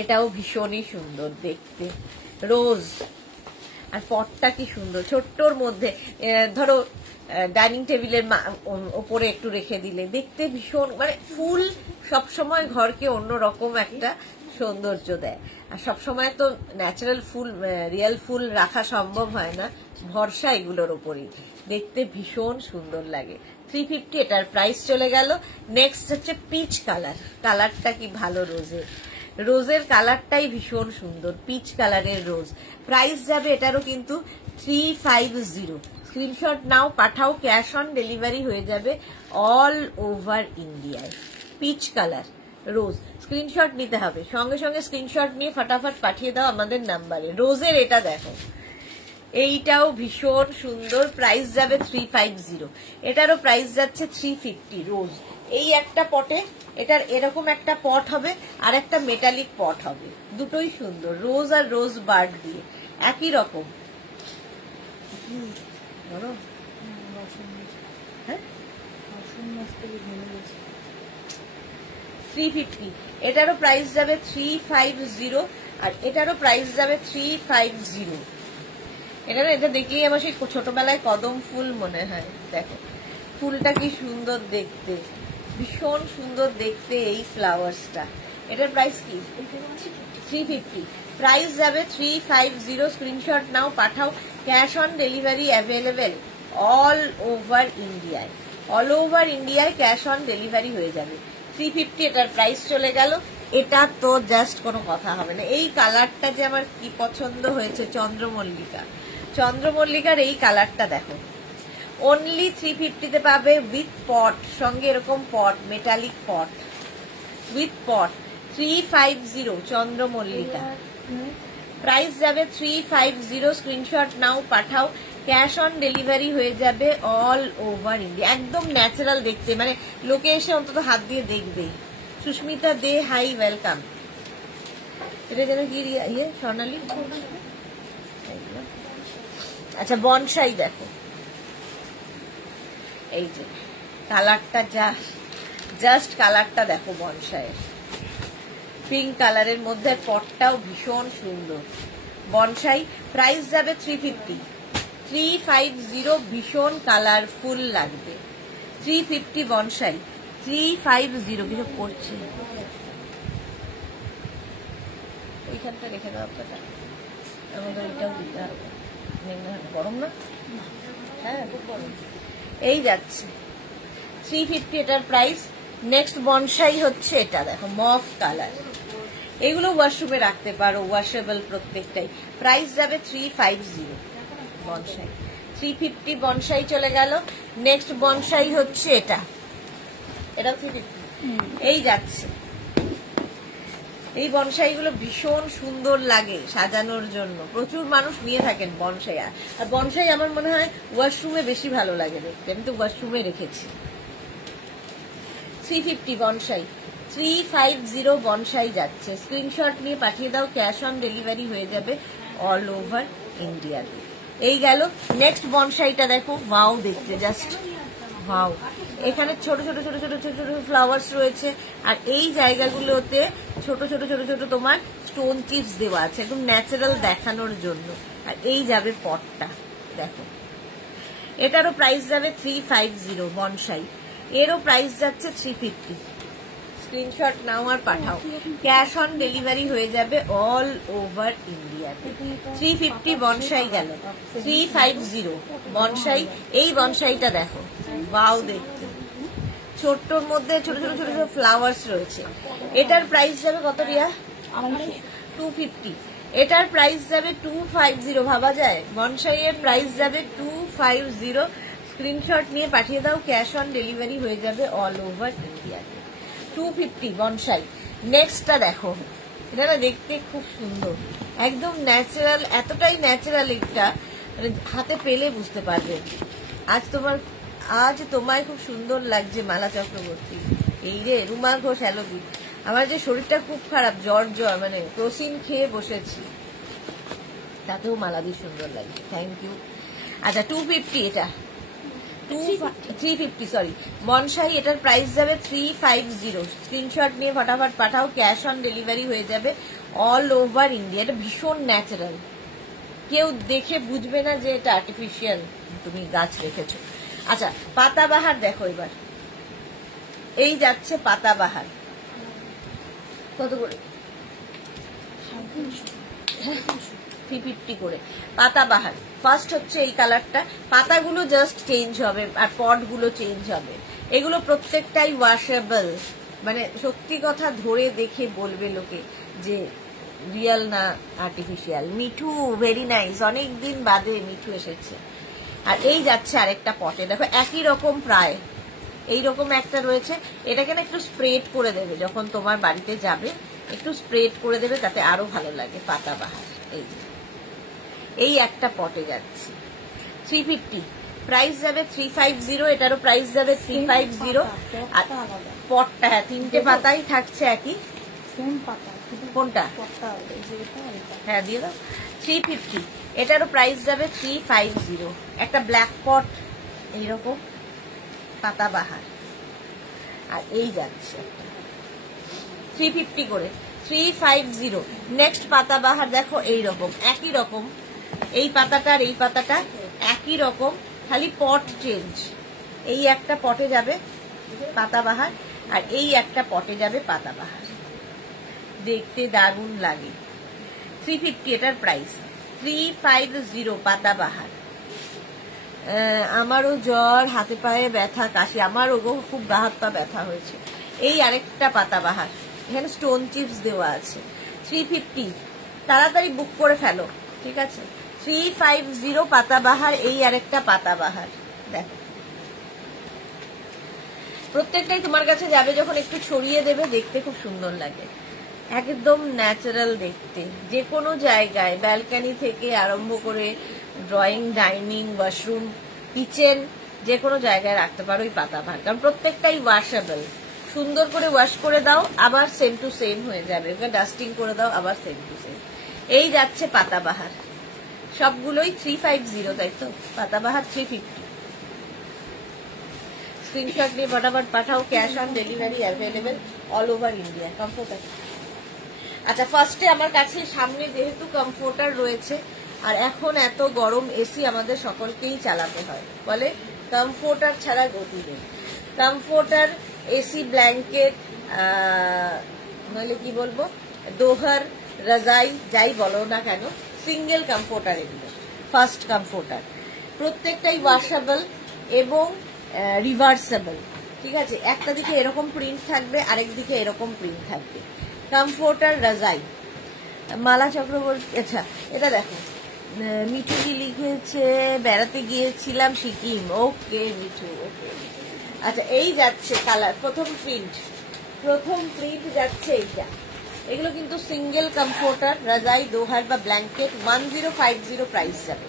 এটাও ভীষণই সুন্দর দেখতে, রোজ, আর পটটা কি সুন্দর, ছোট্টর মধ্যে ধরো ডাইনিং টেবিলের ওপরে একটু রেখে দিলে দেখতে ভীষণ, মানে ফুল সবসময় ঘরকে অন্যরকম একটা সৌন্দর্য দেয়। আর সবসময় তো ন্যাচারাল ফুল, রিয়েল ফুল রাখা সম্ভব হয় না, ভরসা এগুলোর ওপরই, দেখতে ভীষণ সুন্দর লাগে। 350 এটার প্রাইস চলে গেল। নেক্সট হচ্ছে পিচ কালার, কালারটা কি ভালো, রোজের, রোজের কালারটাই ভীষণ সুন্দর, পিচ কালারের রোজ। প্রাইস যাবে এটারও কিন্তু 350, স্ক্রিনশট নাও পাঠাও, ক্যাশ অন ডেলিভারি হয়ে যাবে অল ওভার ইন্ডিয়ায়। পিচ কালার রোজ, স্ক্রিনশট নিতে হবে, সঙ্গে সঙ্গে স্ক্রিনশট নিয়ে ফটাফট পাঠিয়ে দাও আমাদের নাম্বারে। রোজের এটা দেখো, এইটাও ভীষণ সুন্দর, প্রাইস যাবে 350, এটারও প্রাইস যাচ্ছে 350। রোজ এই একটা পটে, এটার এরকম একটা পট হবে, আর একটা মেটালিক পট হবে, দুটোই সুন্দর, রোজ আর রোজ বার্ড দিয়ে একই রকম। হ্যাঁ 350, এটারও প্রাইস যাবে 350, আর এটারও প্রাইস যাবে 350। এটা দেখলেই আমার সেই ছোটবেলায় কদম ফুল মনে হয়। দেখো ফুলটা কি সুন্দর দেখতে, ভীষণ সুন্দর দেখতে এই ফ্লাওয়ার্সটা। এটার প্রাইস কি 350, প্রাইস যাবে 350, স্ক্রিনশট নাও পাঠাও, cash on delivery available all over ইন্ডিয়ায়, অল ওভার ইন্ডিয়ায় ক্যাশ অন ডেলিভারি হয়ে যাবে। 350 এটার প্রাইস চলে গেল। এটা তো জাস্ট কোনো কথা হবে না। এই কালারটা যে আমার কি পছন্দ হয়েছে, চন্দ্রমল্লিকা, চন্দ্রমল্লিকার এই কালারটা দেখো, অনলি 350 পাবে উইথ পট, সঙ্গে এরকম পট, মেটালিক পট উইথ পট। 350 চন্দ্রমল্লিকা, প্রাইস যাবে 350, স্ক্রিনশট নাও পাঠাও, ক্যাশ অন ডেলিভারি হয়ে যাবে অল ওভার ইন্ডিয়া। একদম ন্যাচারাল দেখতে, মানে লোকে এসে অন্তত হাত দিয়ে দেখবেই। সুস্মিতা দে, হাই, ওয়েলকাম। এটা যেন কি ইয়ে স্বর্ণালী, আচ্ছা বনসাই দেখো, এই যে কালারটা, জাস্ট কালারটা দেখো, বনসাইয়ের পিঙ্ক কালারের মধ্যে, পটটাও ভীষণ সুন্দর। বনসাই প্রাইস যাবে 350, 350, ভীষণ কালারফুল লাগবে। 350 বনসাই, 350। কিছু করছি ওইখানটা রেখে দেওয়া, আমাদের এটাও দিতে হবে, গরম না? হ্যাঁ খুব গরম। এই যাচ্ছে 350 এটার প্রাইস। নেক্সট বনসাই হচ্ছে এটা দেখো, মফ কালার, এগুলো ওয়াশরুমে রাখতে পারো, ওয়াশেবল প্রত্যেকটাই। প্রাইস যাবে 350 বনসাই। 350 বনসাই চলে গেল। নেক্সট বনসাই হচ্ছে এটা 350। এই যাচ্ছে। এই বনসাই গুলো ভীষণ সুন্দর লাগে সাজানোর জন্য, প্রচুর মানুষ নিয়ে থাকেন বনসাই। আর বনসাই আমার মনে হয় ওয়াশরুমে বেশি ভালো লাগে দেখতে, আমি তো ওয়াশরুমে রেখেছি। 350 বনসাই, 350 বনসাই যাচ্ছে। স্ক্রিনশট নিয়ে পাঠিয়ে দাও, ক্যাশ অন ডেলিভারি হয়ে যাবে অল ওভার ইন্ডিয়াতে। এই গেল। নেক্সট বনসাইটা দেখো, ওয়াও দেখতে, জাস্ট ওয়াও। এখানে ছোট ছোট ছোট ছোট ছোট ছোট ফ্লাওয়ার্স রয়েছে, আর এই জায়গাগুলোতে ছোট ছোট ছোট ছোট তোমার স্টোন চিপস দেওয়া আছে, একদম ন্যাচারাল দেখানোর জন্য। আর এই যাবে পটটা, দেখো এটারও প্রাইস যাবে 350 বনসাই। এরও প্রাইস যাচ্ছে 350। স্ক্রিনশট নাও আর পাঠাও, ক্যাশ অন ডেলিভারি হয়ে যাবে অল ওভার ইন্ডিয়াতে। 350 বনসাই গেল। 350 বনসাই। এই বনসাইটা দেখো, ওয়াও দেখতে, ছোট্টর মধ্যে ছোট ছোট ছোট ছোট ফ্লাওয়ার্স রয়েছে। এটার প্রাইস যাবে কত রিয়া? 250। এটার প্রাইস যাবে 250। ভাবা যায়, বনসাই এর প্রাইস যাবে 250। স্ক্রিনশট নিয়ে পাঠিয়ে দাও, ক্যাশ অন ডেলিভারি হয়ে যাবে অল ওভার ইন্ডিয়াতে। 250 বনসাই। নেক্সটটা দেখো, এটা না দেখতে খুব সুন্দর, একদম ন্যাচারাল, এতটাই ন্যাচারাল এটা মানে হাতে পেলে বুঝতে পারবে। আজ তোমায় খুব সুন্দর লাগছে মালা চক্রবর্তী। এই রে রুমা ঘোষ, হ্যালোবি। আমার যে শরীরটা খুব খারাপ, জ্বর মানে ক্রোসিন খেয়ে বসেছি, তাতেও মালা দিয়ে সুন্দর লাগছে। Thank you. আচ্ছা 250, এটা 350 সরি বনসাই। এটার প্রাইস যাবে 350। স্ক্রিনশট নিয়ে ফটাফট পাঠাও, ক্যাশ অন ডেলিভারি হয়ে যাবে অল ওভার ইন্ডিয়া। এটা ভীষণ ন্যাচারাল, কেউ দেখে বুঝবে না যে এটা আর্টিফিশিয়াল তুমি গাছ রেখেছো। আচ্ছা পাতাবাহার দেখো এবার, এই যাচ্ছে পাতাবাহার। কত করে? 350 করে পাতাবাহার। ফার্স্ট হচ্ছে এই কালারটা, পাতাগুলো জাস্ট চেঞ্জ হবে আর পটগুলো চেঞ্জ হবে। এগুলো প্রত্যেকটাই ওয়াশেবল, মানে সত্যি কথা ধরে দেখে বলবে লোকে যে রিয়েল না আর্টিফিশিয়াল। মিঠু ভেরি নাইস, অনেকদিন বাদে মিঠু এসেছে। আর এই যাচ্ছে আরেকটা পটে, দেখো একই রকম প্রায় এইরকম একটা রয়েছে। এটাকে না একটু স্প্রেড করে দেবে, যখন তোমার বাড়িতে যাবে একটু স্প্রেড করে দেবে, তাতে আরো ভালো লাগে পাতাবাহার। এই একটা পটে যাচ্ছে 350। প্রাইস যাবে 350। এটারও প্রাইস যাবে 350। আর পটটা হ্যাঁ 3টে পাতাই থাকছে একই। কোনটা? হ্যাঁ দিয়ে দাও। 350। এটারও প্রাইস যাবে 350। একটা ব্ল্যাক পট এইরকম পাতাবাহার। আর এই যাচ্ছে 350 করে, 350। নেক্সট পাতাবাহার দেখো এইরকম, একই রকম। এই পাতাটা আর এই পাতাটা একই রকম, খালি পট চেঞ্জ। এই একটা পটে যাবে পাতাবাহার, আর এই একটা পটে যাবে পাতাবাহার। দেখতে দারুণ লাগে। 350 এটার প্রাইস। 350 পাতাবাহার। আমারও জ্বর, হাতে পায়ে ব্যথা, কাশি। আমারও খুব গা হাত পা ব্যথা হয়েছে। এই আরেকটা পাতাবাহার, এখানে স্টোন চিপস দেওয়া আছে। 350। তাড়াতাড়ি বুক করে ফেলো, ঠিক আছে? 350 পাতাবাহার। এই আরেকটা পাতাবাহার দেখো, প্রত্যেকটাই তোমার কাছে যাবে যখন একটু ছড়িয়ে দেবে, দেখতে খুব সুন্দর লাগে, একদম ন্যাচারাল দেখতে। যে কোনো জায়গায়, ব্যালকনি থেকে আরম্ভ করে ড্রয়িং, ডাইনিং, ওয়াশরুম, কিচেন, যে কোনো জায়গায় রাখতে পারো এই পাতাবাহার, কারণ প্রত্যেকটাই ওয়াশেবল। সুন্দর করে ওয়াশ করে দাও, আবার সেম টু সেম হয়ে যাবে। ডাস্টিং করে দাও, আবার সেম টু সেম। এই যাচ্ছে পাতাবাহার, সবগুলোই 350, তাই তো? পাতাবাহার 350। স্ক্রিনশট নিয়ে ফটাফট পাঠাও, cash on delivery available all over India. Comforter. আচ্ছা ফার্স্টে আমার কাছে সামনে যেহেতু কমফোর্টার রয়েছে, আর এখন এত গরম, এসি আমাদের সকলকেই চালাতে হয়, বলে কমফোর্টার ছাড়া গতি নেই। কমফোর্টার, এসি, ব্ল্যাঙ্কেট, নইলে কি বলবো, দোহার, রাজাই, যাই বলো না কেন, সিঙ্গেল কমফোর্টার এগুলো। ফার্স্ট কমফোর্টার প্রত্যেকটাই ওয়াশেবল এবং রিভার্সেবল, ঠিক আছে? একটা দিকে এরকম প্রিন্ট থাকবে, আরেক দিকে এরকম প্রিন্ট থাকবে। কমফোর্টার রাজাই, মালা চক্রবর্তী। আচ্ছা এটা দেখো, মিঠু কি লিখেছে, বেড়াতে গিয়েছিলাম সিকিম। ওকে মিঠু, ওকে। আচ্ছা এই যাচ্ছে কালার, প্রথম প্রিন্ট যাচ্ছে এইটা। এগুলো কিন্তু সিঙ্গেল কমফোর্টার রাজাই দোহার বা ব্ল্যাঙ্কেট, 1050 প্রাইস যাবে,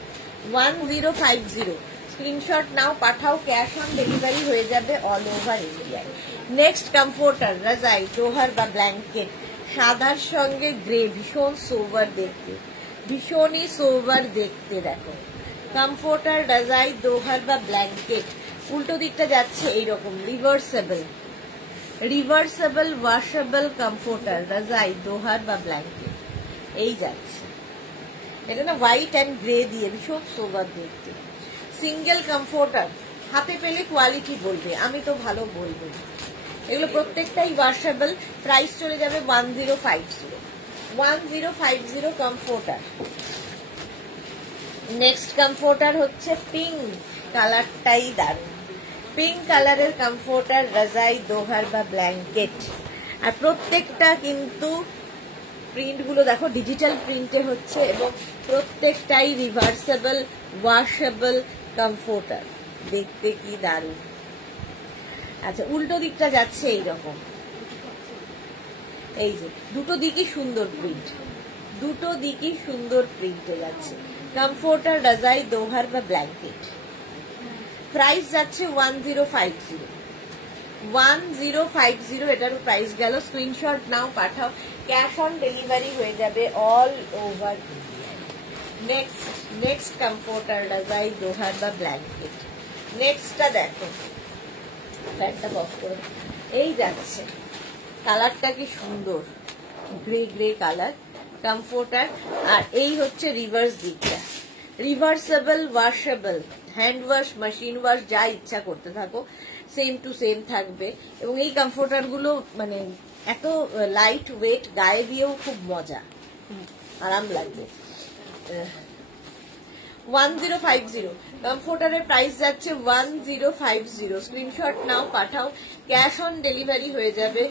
1050। স্ক্রিনশট নাও, পাঠাও, ক্যাশ অন ডেলিভারি হয়ে যাবে অল ওভার ইন্ডিয়ায়। নেক্সট কমফোর্টার রাজাই দোহার বা ব্ল্যাঙ্কেট, সাদার সঙ্গে গ্রে, ভীষণ সোভার দেখতে, ভীষণই সোভার দেখতে। দেখো কমফোর্টার রাজাই দোহার বা ব্ল্যাঙ্কেট, উল্টো দিকটা যাচ্ছে এইরকম, রিভার্সেবল ওয়াশেবল কমফোর্টার রাজাই দোহার বা ব্ল্যাঙ্কেট, এই যাচ্ছে। এটা না হোয়াইট অ্যান্ড গ্রে দিয়ে ভীষণ সোভার দেখতে। সিঙ্গেল কমফোর্টার, হাতে পেলে কোয়ালিটি বলবে, আমি তো ভালো বলবো। এগুলো প্রত্যেকটাই ওয়াশেবল, প্রাইস চলে যাবে 1050 কমফোর্টার। নেক্সট কমফোর্টার হচ্ছে পিঙ্ক কালারটাই দারুণ, পিঙ্ক কালারের কমফোর্টার রাজাই দোহার বা ব্ল্যাঙ্কেট। আর প্রত্যেকটা কিন্তু প্রিন্ট গুলো দেখো ডিজিটাল প্রিন্টে হচ্ছে এবং প্রত্যেকটাই রিভার্সেবল ওয়াশেবল কমফোর্টার, দেখতে কি দারুণ। আচ্ছা উল্টো দিকটা যাচ্ছে এইরকম, এই যে দুটো দিকই সুন্দর প্রিন্ট, দুটো দিকই সুন্দর প্রিন্টে যাচ্ছে। কমফোর্টার রাজাই দোহার বা ব্ল্যাঙ্কেট, প্রাইস যাচ্ছে 1050, এটারও প্রাইস গেল। স্ক্রিনশট নাও, পাঠাও, ক্যাশ অন ডেলিভারি হয়ে যাবে অল ওভার। নেক্সট কমফোর্টার রাজাই দোহার বা ব্ল্যাঙ্কেট। নেক্সটটা দেখো, ফ্যানটা অফ করে, এই যাচ্ছে, কালারটা কি সুন্দর, গ্রে কালার কমফোর্টার। আর এই হচ্ছে রিভার্স দিকটা, reversible washable, hand wash, machine wash, যা ইচ্ছা করতে থাকো, সেম টু সেম থাকবে। এবং এই কমফোর্টার গুলো মানে এত লাইট ওয়েট, গায়ে দিয়েও খুব মজা, আরাম লাগবে। 1050 কমফোর্টারের প্রাইস যাচ্ছে 1050। স্ক্রিনশট নাও, পাঠাও, ক্যাশ অন ডেলিভারি হয়ে যাবে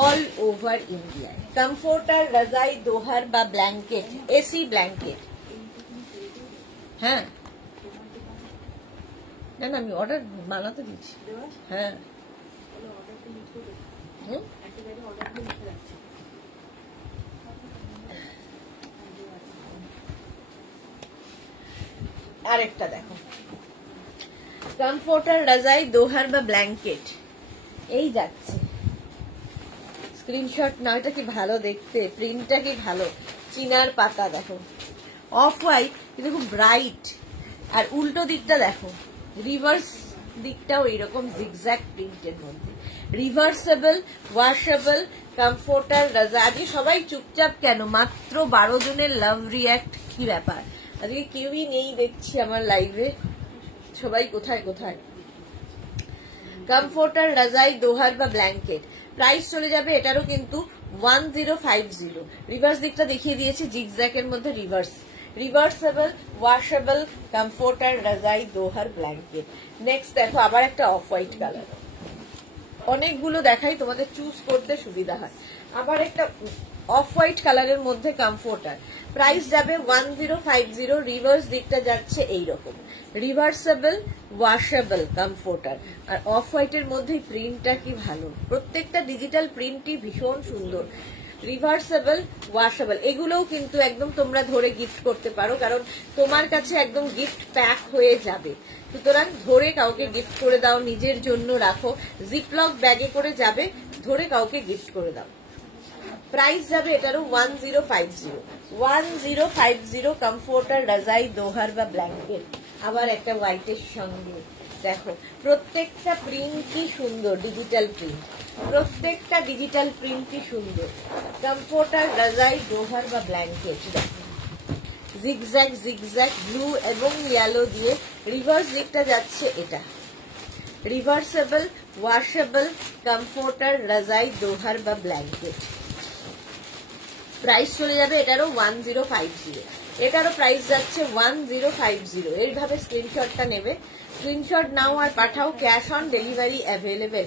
অল ওভার ইন্ডিয়ায়। কমফোর্টার রাজাই দোহার বা ব্ল্যাঙ্কেট, এসি ব্ল্যাঙ্কেট। হ্যাঁ না আমি অর্ডার বানাতে দিচ্ছি। হ্যাঁ আরেকটা দেখো, কমফোর্টার রাজাই দোহার বা ব্ল্যাঙ্কেট, এই যাচ্ছে। স্ক্রিনশট না, এটা কি ভালো দেখতে, প্রিন্টটা কি ভালো, চিনার পাতা দেখো, অফ হোয়াইট কিন্তু খুব ব্রাইট। আর উল্টো দিকটা দেখো, রিভার্স দিকটাও এইরকম জিগজ্যাগ প্রিন্টের মধ্যে, রিভার্সেবল ওয়াশেবল কমফোর্টার রাজা। আজকে সবাই চুপচাপ কেন, মাত্র 12 জনের লাভ রিয়াক্ট, কি ব্যাপার? আজকে কেউই নেই দেখছি আমার লাইভে, সবাই কোথায়। কমফোর্টার রাজাই দোহার বা ব্ল্যাঙ্কেট, প্রাইস চলে যাবে এটারও কিন্তু 1050। রিভার্স দিকটা দেখিয়ে দিয়েছি, জিগজ্যাগের মধ্যে রিভার্সেবল ওয়াশেবল কমফোর্টার রাজাই দোহার ব্ল্যাঙ্কেট। নেক্সট দেখো আবার একটা অফ হোয়াইট কালার, অনেকগুলো দেখাই তোমাদের চুজ করতে সুবিধা হয়। আবার একটা অফ হোয়াইট কালারের মধ্যে কমফোর্টার, প্রাইস যাবে 1050। রিভার্স দিকটা যাচ্ছে এইরকম, রিভার্সেবল ওয়াশেবল কমফোর্টার। আর অফ হোয়াইটের মধ্যে প্রিন্টটা কি ভালো, প্রত্যেকটা ডিজিটাল প্রিন্টই ভীষণ সুন্দর, রিভার্সেবল ওয়াশেবল। এগুলোও কিন্তু একদম তোমরা ধরে গিফট করতে পারো, কারণ তোমার কাছে একদম গিফট প্যাক হয়ে যাবে। সুতরাং ধরে কাউকে গিফট করে দাও, নিজের জন্য রাখো, জিপলক ব্যাগে করে যাবে, ধরে কাউকে গিফট করে দাও। প্রাইস যাবে এটারও 1050 কমফোর্টার রাজাই দোহার বা ব্ল্যাঙ্কেট। আবার একটা হোয়াইটের সঙ্গে দেখো, প্রত্যেকটা প্রিন্টই সুন্দর, ডিজিটাল প্রিন্ট, প্রত্যেকটা ডিজিটাল প্রিন্টই সুন্দর। কমফোর্টার রাজাই দোহার বা ব্ল্যাঙ্কেট, দেখো জিগজ্যাগ ব্লু এবং ইয়েলো দিয়ে, রিভার্স দিকটা যাচ্ছে এটা, রিভার্সেবল ওয়াশেবল কমফোর্টার রাজাই দোহার বা ব্ল্যাঙ্কেট। প্রাইস চলে যাবে এটারও 1050, এটারও প্রাইস যাচ্ছে 1050। এইভাবে স্ক্রিনশটটা নেবে, স্ক্রিনশট নাও আর পাঠাও, cash on delivery available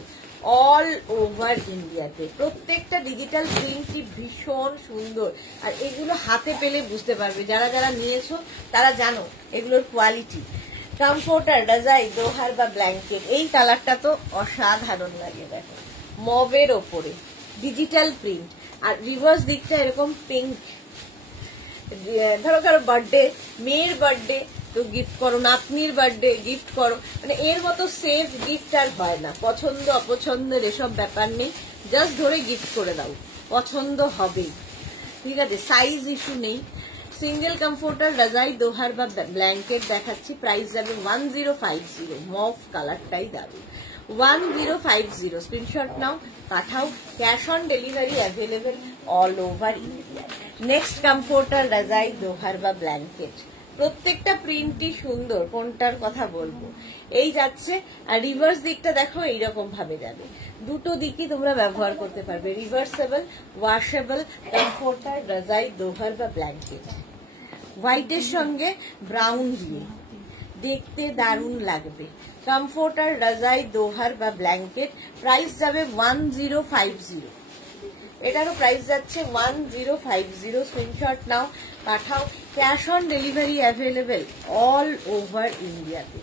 all over ইন্ডিয়াতে। প্রত্যেকটা ডিজিটাল প্রিন্টই ভীষণ সুন্দর, আর এগুলো হাতে পেলে বুঝতে পারবে, যারা যারা নিয়েছো তারা জানো এগুলোর কোয়ালিটি। কমফোর্টার, রাজাই, দোহার বা ব্ল্যাঙ্কেট, এই কালারটা তো অসাধারণ লাগে। দেখো মবের ওপরে ডিজিটাল প্রিন্ট, আর রিভার্স দিকটা এরকম পিঙ্ক। ধরো কারো বার্থডে, মেয়ের বার্থডে তো গিফট করো, নাতনির বার্থডে গিফট করো, মানে এর মতো সেফ গিফট আর হয় না। পছন্দ অপছন্দের এসব ব্যাপার নেই, জাস্ট ধরে গিফট করে দাও, পছন্দ হবেই, ঠিক আছে, সাইজ ইস্যু নেই। সিঙ্গেল কমফোর্টার, রাজাই, দোহার বা ব্ল্যাঙ্কেট দেখাচ্ছি, প্রাইস যাবে 1050। মফ কালারটাই দারুন, 1050। স্ক্রিনশট নাও, পাঠাও, cash on delivery available all over India. Next comforter, রাজাই, দোহার বা ব্ল্যাঙ্কেট, প্রত্যেকটা প্রিন্টই সুন্দর, কোনটার কথা বলবো। এই যাচ্ছে, আর রিভার্স দিকটা দেখো এইরকম ভাবে যাবে, দুটো দিকই তোমরা ব্যবহার করতে পারবে। রিভার্সেবল, ওয়াশেবল কমফোর্টার, রাজাই, দোহার বা ব্ল্যাঙ্কেট, হোয়াইটের সঙ্গে ব্রাউন দিয়ে দেখতে দারুণ লাগবে। কমফোর্টার, রাজাই, দোহার বা ব্ল্যাঙ্কেট, প্রাইস যাবে 1050। এটারও প্রাইস যাচ্ছে 1050। স্ক্রিনশট নাও, পাঠাও, cash on delivery available all over ইন্ডিয়াতে।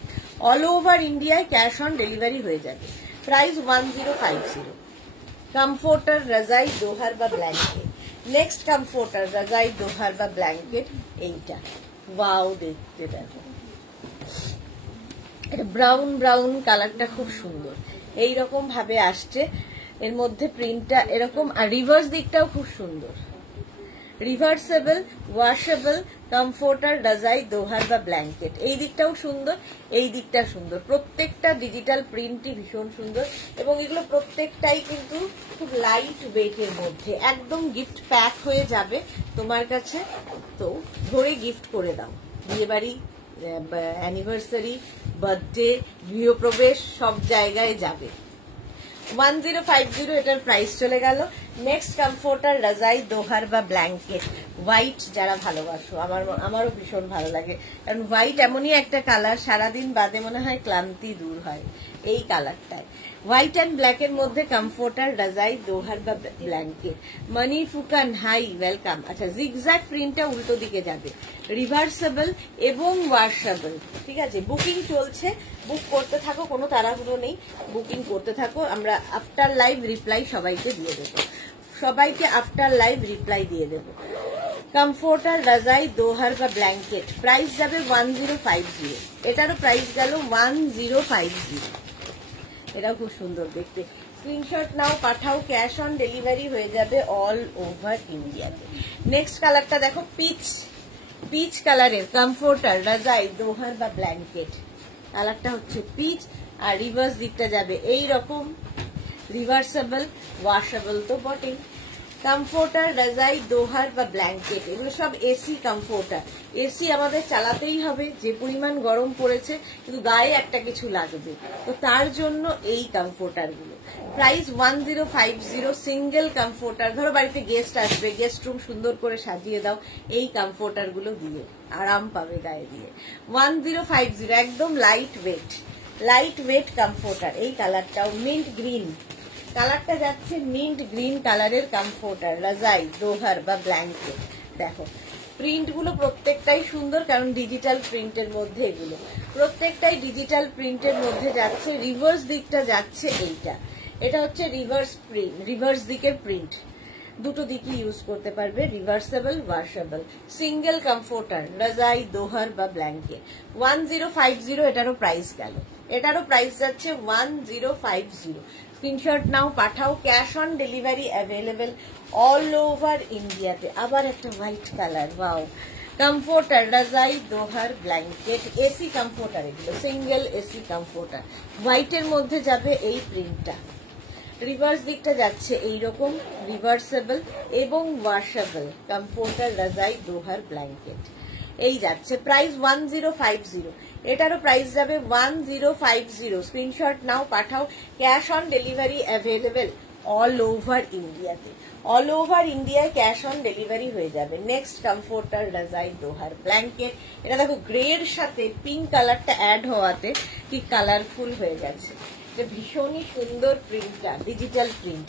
অল ওভার ইন্ডিয়ায় ক্যাশ অন ডেলিভারি হয়ে যাবে, প্রাইস 1050। কমফোর্টার, রাজাই, দোহার বা ব্ল্যাঙ্কেট। নেক্সট কমফোর্টার, রাজাই, দোহার বা ব্ল্যাঙ্কেট, এইটা ওয়াও দেখতে দেখো, এটা ব্রাউন ব্রাউন কালারটা খুব সুন্দর, এইরকম ভাবে আসছে, এর মধ্যে প্রিন্টটা এরকম, আর রিভার্স দিকটাও খুব সুন্দর। রিভার্সেবল, ওয়াশেবল কমফোর্টার, রাজাই, দোহার বা ব্ল্যাঙ্কেট, এই দিকটাও সুন্দর, এই দিকটা সুন্দর, প্রত্যেকটা ডিজিটাল প্রিন্টই ভীষণ সুন্দর, এবং এগুলো প্রত্যেকটাই কিন্তু খুব লাইট ওয়েটের মধ্যে, একদম গিফট প্যাক হয়ে যাবে তোমার কাছে। তো ধরে গিফট করে দাও, বিয়েবাড়ি, অ্যানিভার্সারি, বার্থডে, গৃহপ্রবেশ, সব জায়গায় যাবে। 1050 এটার প্রাইস চলে গেল। নেক্সট কমফোর্টার, রাজাই, দোহার বা ব্ল্যাঙ্কেট, হোয়াইট যারা ভালোবাসো, আমারও ভীষণ ভালো লাগে, কারণ হোয়াইট এমনই একটা কালার, সারাদিন বাদে মনে হয় ক্লান্তি দূর হয় এই কালারটায়। হোয়াইট অ্যান্ড ব্ল্যাক এর মধ্যে কমফোর্টার, রাজাই, দোহার বা ব্ল্যাঙ্কেট। মানি ফুকান, হাই ওয়েলকাম। আচ্ছা, জিগজ্যাগ প্রিন্টটা উল্টো দিকে যাবে, রিভার্সেবল এবং ওয়াশেবল, ঠিক আছে। বুকিং চলছে, বুক করতে থাকো, কোনো তাড়াহুড়ো নেই, বুকিং করতে থাকো, আমরা আফটার লাইভ রিপ্লাই সবাইকে দিয়ে দেবো, সবাইকে আফটার লাইভ রিপ্লাই দিয়ে দেবো। কমফোর্টার, রাজাই, দোহার বা ব্ল্যাঙ্কেট, প্রাইস যাবে 1050। এটারও প্রাইস গেল 1050। এটাও খুব সুন্দর দেখতে। স্ক্রিনশট নাও, পাঠাও, ক্যাশ অন ডেলিভারি হয়ে যাবে অল ওভার ইন্ডিয়াতে। নেক্সট কালারটা দেখো, পিচ, পিচ কালারের কমফোর্টার, রাজাই, দোহার বা ব্ল্যাঙ্কেট, কালারটা হচ্ছে পিচ, আর রিভার্স দিকটা যাবে এই রকম, রিভার্সেবল, ওয়াশেবল তো বটেই। কমফোর্টার, রাজাই, দোহার বা ব্ল্যাঙ্কেট, এগুলো সব এসি কমফোর্টার। এসি আমাদের চালাতেই হবে, যে পরিমাণ গরম পড়েছে, কিন্তু গায়ে একটা কিছু লাগবে, তো তার জন্য এই কমফোর্টার গুলো। প্রাইস 1050। সিঙ্গেল কমফোর্টার, ধরো বাড়িতে গেস্ট আসবে, গেস্ট রুম সুন্দর করে সাজিয়ে দাও এই কমফোর্টার গুলো দিয়ে, আরাম পাবে গায়ে দিয়ে। 1050, একদম light weight, light weight comforter. এই কালারটাও মিন্ট গ্রিন, কালারটা যাচ্ছে মিন্ট গ্রিন কালারের কমফোর্টার, রাজাই, দোহার বা ব্ল্যাঙ্কেট। দেখো প্রিন্ট গুলো প্রত্যেকটাই সুন্দর, কারণ ডিজিটাল প্রিন্টের মধ্যে, এগুলো প্রত্যেকটাই ডিজিটাল প্রিন্টের মধ্যে যাচ্ছে। রিভার্স দিকটা যাচ্ছে এইটা, এটা হচ্ছে রিভার্স প্রিন্ট, রিভার্স দিকের প্রিন্ট, দুটো দিকই ইউজ করতে পারবে, রিভার্সেবল, ওয়াশেবল। সিঙ্গেল কমফোর্টার, রাজাই, দোহার বা ব্ল্যাঙ্কেট, 1050। এটারও প্রাইস গেল, এটারও প্রাইস যাচ্ছে 1050। স্ক্রিনশট নাও, পাঠাও, cash on delivery available all over ইন্ডিয়াতে। আবার একটা হোয়াইট কালার, ওয়াও। কমফোর্টার, রাজাই, দোহার, ব্ল্যাঙ্কেট, এসি কমফোর্টার, এগুলো সিঙ্গেল এসি কমফোর্টার, হোয়াইটের মধ্যে যাবে এই প্রিন্টটা। রিভার্স দিকটা যাচ্ছে এইরকম, রিভার্সেবল এবং ওয়াশেবল কমফোর্টার, রাজাই, দোহার, ব্ল্যাঙ্কেট, এই যাচ্ছে। প্রাইস 1050। এটারও প্রাইস যাবে 1050। স্ক্রিনশট নাও, পাঠাও, cash on delivery available all over ইন্ডিয়াতে। অল ওভার ইন্ডিয়ায় ক্যাশ অন ডেলিভারি হয়ে যাবে। নেক্সট কমফোর্টার, রাজাই, দোহার, ব্ল্যাঙ্কেট। এটা দেখো গ্রে এর সাথে পিঙ্ক কালারটা অ্যাড হওয়াতে কি কালারফুল হয়ে গেছে, ভীষণই সুন্দর প্রিন্টটা, ডিজিটাল প্রিন্ট।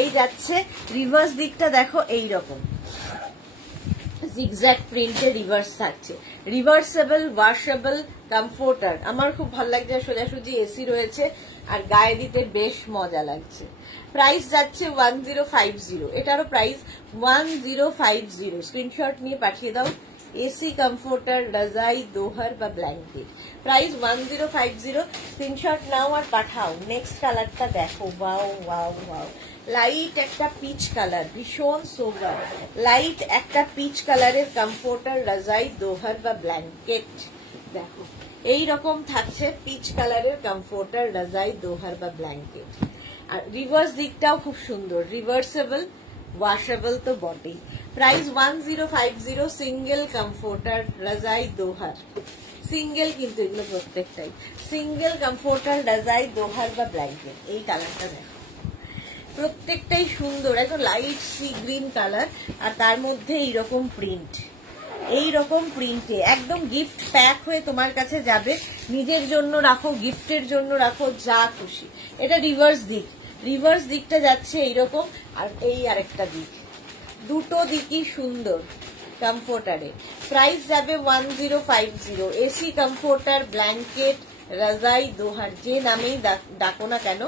এই যাচ্ছে রিভার্স দিকটা দেখো এইরকম জিগজ্যাগ প্রিন্টে রিভার্স থাকছে, রিভার্সেবল, ওয়াশেবল, কমফোর্টার। আমার খুব ভালো লাগছে, সোজাসুজি এসি রয়েছে আর গায়ে দিতে বেশ মজা লাগছে। প্রাইস যাচ্ছে 1050, এটারও প্রাইস 1050। স্ক্রিনশট নিয়ে পাঠিয়ে দাও। এসি, কমফোর্টার, রাজাই, দোহার বা ব্ল্যাঙ্কেট, প্রাইস 1050। স্ক্রিনশট নাও আর পাঠাও। নেক্সট কালারটা দেখো, ওয়াও ওয়াও ওয়াও, লাইট একটা পিচ কালার, ভীষণ সোবার। লাইট একটা পিচ কালারের কমফোর্টার, রাজাই, দোহার বা ব্ল্যাঙ্কেট। দেখো এই রকম থাকছে পিচ কালারের কমফোর্টার, রাজাই, দোহার বা ব্ল্যাঙ্কেট। আর রিভার্স দিকটাও খুব সুন্দর, রিভার্সেবল, ওয়াশেবল তো বটেই। প্রাইস 1050, সিঙ্গেল কমফোর্টার, রাজাই, দোহার। সিঙ্গেল কিন্তু এগুলো প্রত্যেকটাই সিঙ্গেল কমফোর্টার, রাজাই, দোহার বা ব্ল্যাঙ্কেট। এই কালারটা দেখো, প্রত্যেকটাই সুন্দর, একদম লাইট সি গ্রিন কালার আর তার মধ্যে এইরকম প্রিন্ট। এইরকম প্রিন্টে একদম গিফট প্যাক হয়ে তোমার কাছে যাবে। নিজের জন্য রাখো, গিফটের জন্য রাখো, যা খুশি। এটা রিভার্স দিক, রিভার্স দিকটা যাচ্ছে এইরকম, আর এই আরেকটা দিক, দুটো দিকই সুন্দর কমফোর্টারে। প্রাইস যাবে 1050। এসি, কমফোর্টার, ব্ল্যাঙ্কেট, রাজাই, দোহার, যে নামেই ডাকো না কেন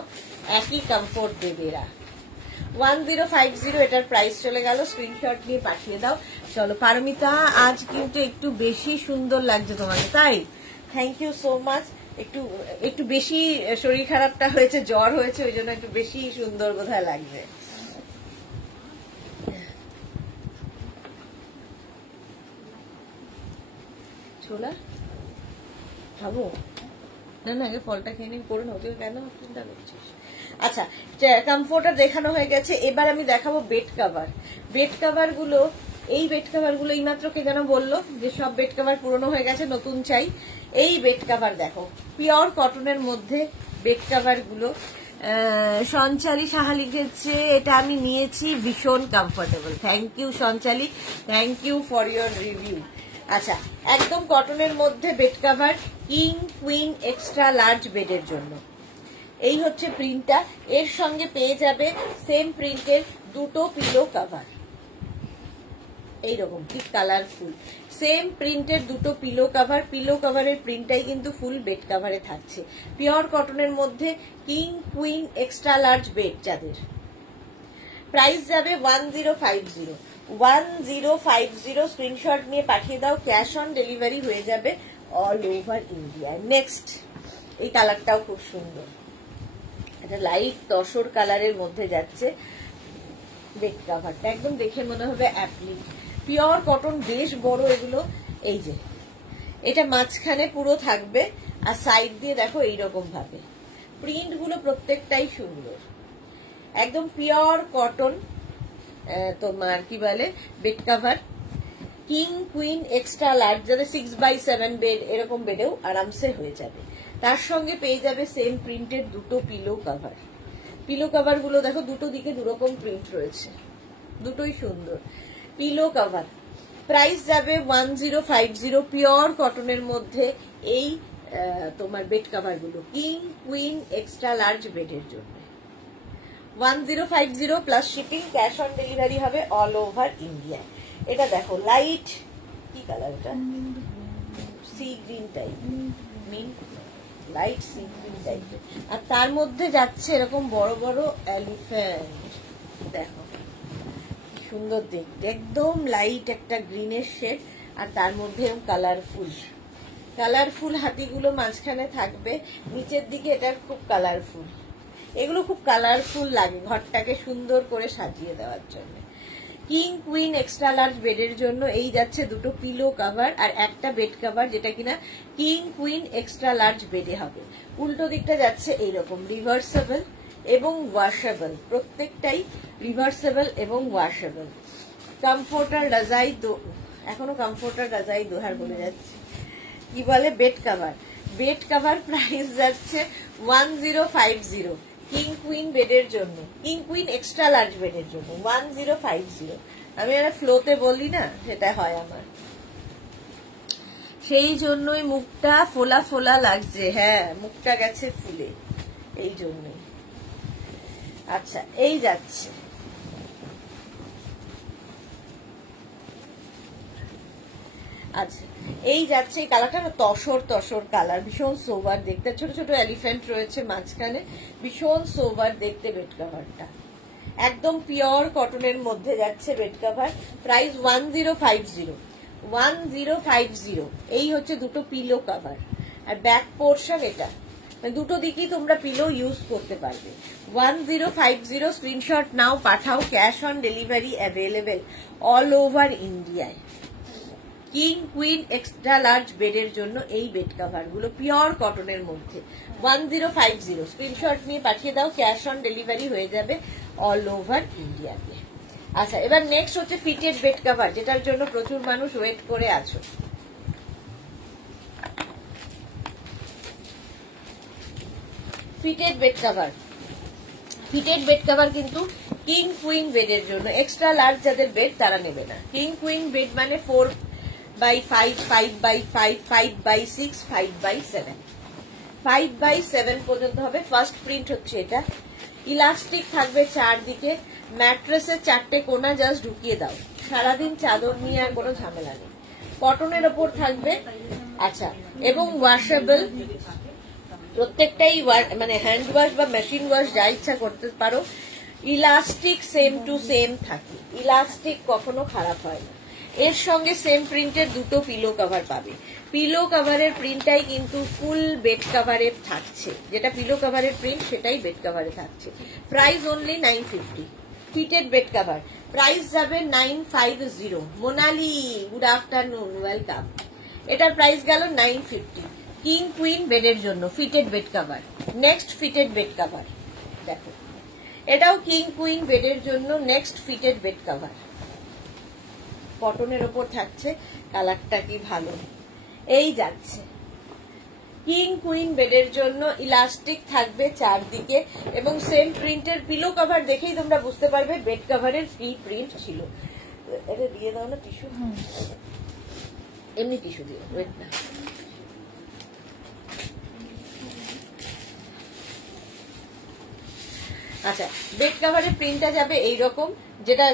একই কমফোর্ট দেবে এরা। 1050 এটার প্রাইস চলে গেল। স্ক্রিনশট নিয়ে পাঠিয়ে দাও। চলো পারমিতা, আজ কিন্তু একটু বেশি সুন্দর লাগছে তোমাকে, তাই থ্যাংক ইউ সো মাচ। একটু বেশি শরীর খারাপটা হয়েছে, জ্বর হয়েছে, ওই জন্য একটু বেশি সুন্দর বোধহয় লাগছে। ছোলা খাবো না, না আগে ফলটা খেয়ে নিয়ে করে নাও, তুই কেন চিন্তা করছিস। আচ্ছা, কমফোর্টার দেখানো হয়ে গেছে, এবার আমি দেখাবো বেড কাভার। বেড কাভার গুলো, এই বেড কাভার গুলো এইমাত্র কে যেন বললো যে সব বেড কাভার পুরনো হয়ে গেছে, নতুন চাই। এই বেড কাভার দেখো, পিওর কটনের মধ্যে বেড কাভার গুলো। সঞ্চালী সাহা লিখেছে এটা আমি নিয়েছি, ভীষণ comfortable. Thank you Sanchali, thank you for your review. আচ্ছা, একদম কটনের মধ্যে bed cover, king, queen, extra large বেডের জন্য। এই হচ্ছে প্রিন্টটা। এর সঙ্গে পেয়ে যাবে সেম প্রিন্টের দুটো পিলো কাভার, এইরকম কি কালারফুল। সেম প্রিন্টের দুটো পিলো কাভার, পিলো কাভারের প্রিন্টটাই কিন্তু ফুল বেড কাভারে থাকছে। পিওর কটনের মধ্যে king, queen, extra large bed যাদের। প্রাইস যাবে 1050। 1050 স্ক্রিনশট নিয়ে পাঠিয়ে দাও। ক্যাশ অন ডেলিভারি হয়ে যাবে অল ওভার ইন্ডিয়া। নেক্সট এই কালারটাও খুব সুন্দর, এটা লাইট তসর কালারের মধ্যে যাচ্ছে। বেড কাভারটা একদম দেখে মনে হবে অ্যাপ্লিক, পিওর কটন, বেশ বড় এগুলো। এই যে এটা মাঝখানে পুরো থাকবে আর সাইড দিয়ে দেখো এইরকম ভাবে প্রিন্ট গুলো প্রত্যেকটাই সুন্দর, একদম পিওর কটন। তোমার কি বলে bed cover, king, queen, extra large, যাদের 6x7 বেড এরকম বেডেও আরামসে হয়ে যাবে। তার সঙ্গে পেয়ে যাবে সেম প্রিন্টের দুটো পিলো কাভার। পিলো কাভার গুলো দেখো, দুটো দিকে দুরকম প্রিন্ট রয়েছে, দুটোই সুন্দর পিলো কাভার। প্রাইস যাবে 1050, পিওর কটনের মধ্যে এই তোমার বেড কাভার গুলো, কিং, কুইন, এক্সট্রা লার্জ বেডের জন্য। 1050 plus shipping, cash on delivery হবে অল ওভার ইন্ডিয়া। এটা দেখো লাইট কি কালার, এটা sea green type, mint light sea green টাইপের, আর তার মধ্যে যাচ্ছে এরকম বড় বড় এলিফ্যান্ট। দেখো সুন্দর দেখতে, একদম লাইট একটা গ্রিনের শেড আর তার মধ্যে কালারফুল কালারফুল হাতিগুলো মাঝখানে থাকবে, নিচের দিকে এটা খুব কালারফুল। এগুলো খুব কালারফুল লাগে ঘরটাকে সুন্দর করে সাজিয়ে দেওয়ার জন্য। কিং, কুইন, এক্সট্রা লার্জ বেডের জন্য এই যাচ্ছে দুটো পিলো কাভার আর একটা বেড কাভার, যেটা কিনা কিং, কুইন, এক্সট্রা লার্জ বেডে হবে। উল্টো দিকটা যাচ্ছে এইরকম রিভার্সেবল এবং ওয়াশেবল, প্রত্যেকটাই রিভার্সেবল এবং ওয়াশেবল। কমফোর্টার, রাজাই, এখনো কমফোর্টার, রাজাই, দোহার বলে যাচ্ছে, কি বলে bed cover. Bed cover price যাচ্ছে 1050, কিং, কুইন বেডের জন্য, কিং, কুইন, এক্সট্রা লার্জ বেডের জন্য 1050। আমি আর ফ্লোতে বলি না, সেটা হয় আমার, সেই জন্যই মুখটা ফোলা ফোলা লাগছে। হ্যাঁ, মুখটা গেছে ফুলে, এই জন্যই। আচ্ছা এই যাচ্ছে, আচ্ছা এই যাচ্ছে এই কালারটা না তসর তসর কালার, ভীষণ সোবার দেখতে, ছোট ছোট এলিফ্যান্ট রয়েছে মাঝখানে, ভীষণ সোবার দেখতে বেড কাভারটা। একদম পিওর কটনের মধ্যে যাচ্ছে বেড কাভার, প্রাইস 1050 1050। এই হচ্ছে দুটো পিলো কাভার, আর ব্যাক পোর্শন এটা, দুটো দিকেই তোমরা পিলো ইউজ করতে পারবে। 1050 স্ক্রিনশট নাও, পাঠাও, cash on delivery available all over ইন্ডিয়ায়। কিং কুইন এক্সট্রা লার্জ বেডের জন্য এই বেড কাভার গুলো পিওর কটনের মধ্যে 1050 স্ক্রিনশট নিয়ে পাঠিয়ে দাও, ক্যাশ অন ডেলিভারি হয়ে যাবে অল ওভার ইন্ডিয়াতে। আচ্ছা এবার নেক্সট হচ্ছে ফিটেড বেড কাভার, যেটার জন্য প্রচুর মানুষ ওয়েট করে আছো। Fitted bed cover, fitted bed cover কিন্তু কিং কুইন বেডের জন্য, এক্সট্রা লার্জ যাদের বেড তারা নেবে না। কিং কুইন বেড মানে 4x5, 5x5, 5x6, 5x7, 5x7 পর্যন্ত হবে। ফার্স্ট প্রিন্ট হচ্ছে এটা, ইলাস্টিক থাকবে চারদিকে, ম্যাট্রেসের চারটে কোনা জাস্ট ঢুকিয়ে দাও, সারাদিন চাদর নিয়ে আর কোনো ঝামেলা নেই। কটনের ওপর থাকবে, আচ্ছা, এবং ওয়াশেবল, প্রত্যেকটাই মানে হ্যান্ড ওয়াশ বা মেশিন ওয়াশ যা ইচ্ছা করতে পারো। ইলাস্টিক সেম টু সেম থাকে, ইলাস্টিক কখনো খারাপ হয় না। এর সঙ্গে সেম প্রিন্টের দুটো পিলো কভার পাবে, পিলো কভারের প্রিন্টটাই কিন্তু ফুল বেড কভারের থাকছে, যেটা পিলো কভারের প্রিন্ট সেটাই বেড কভারে থাকছে। Price only 950। Fitted bed cover price যাবে 950। Monali good afternoon, welcome. এটার প্রাইস গেল 950 কিং কুইন বেডের জন্য fitted bed cover. Next fitted bed cover দেখো, এটাও কিং কুইন বেডের জন্য নেক্সট ফিটেড বেড কভার, কটনের ওপর থাকছে, কালারটা কি ভালো। এই যাচ্ছে কিং কুইন বেডের জন্য, ইলাস্টিক থাকবে চারদিকে এবং সেম প্রিন্টের পিলো কভার দেখেই তোমরা বুঝতে পারবে বেড কভারের কি প্রিন্ট ছিল। এটা দিয়ে দাও না টিস্যু, এমনি টিস্যু দিয়ে, ওয়েট না। আচ্ছা বেড কভারের প্রিন্টটা যাবে এইরকম, যেটা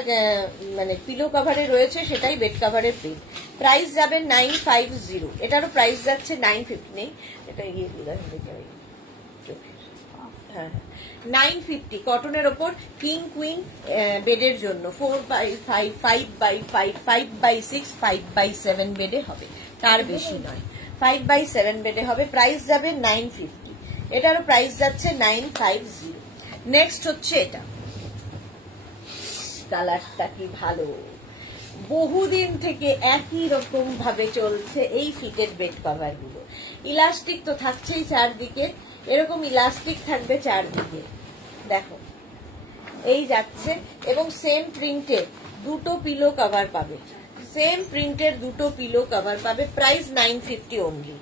মানে পিলো কভারে রয়েছে সেটাই বেড কভারের প্রিন্ট। প্রাইস যাবে 950, এটারও প্রাইস যাচ্ছে 950 নেই, এটা এগিয়ে দিয়ে হ্যাঁ 950 কটনের ওপর কিং কুইন বেডের জন্য 4x5, 5x5, 5x6, 5x7 বেডে হবে, তার বেশি নয়, 5x7 বেডে হবে। প্রাইস যাবে 950, এটারও প্রাইস যাচ্ছে 950। নেক্সট হচ্ছে এটা, কালারটা কি ভালো, বহুদিন থেকে একই রকম ভাবে চলছে এই ফিটেড বেড কভার গুলো। ইলাস্টিক তো থাকছেই চারদিকে, এরকম ইলাস্টিক থাকবে চারদিকে, দেখো এই যাচ্ছে, এবং সেম প্রিন্টের দুটো পিলো কভার পাবে, সেম প্রিন্টের দুটো পিলো কভার পাবে। Price 950 only.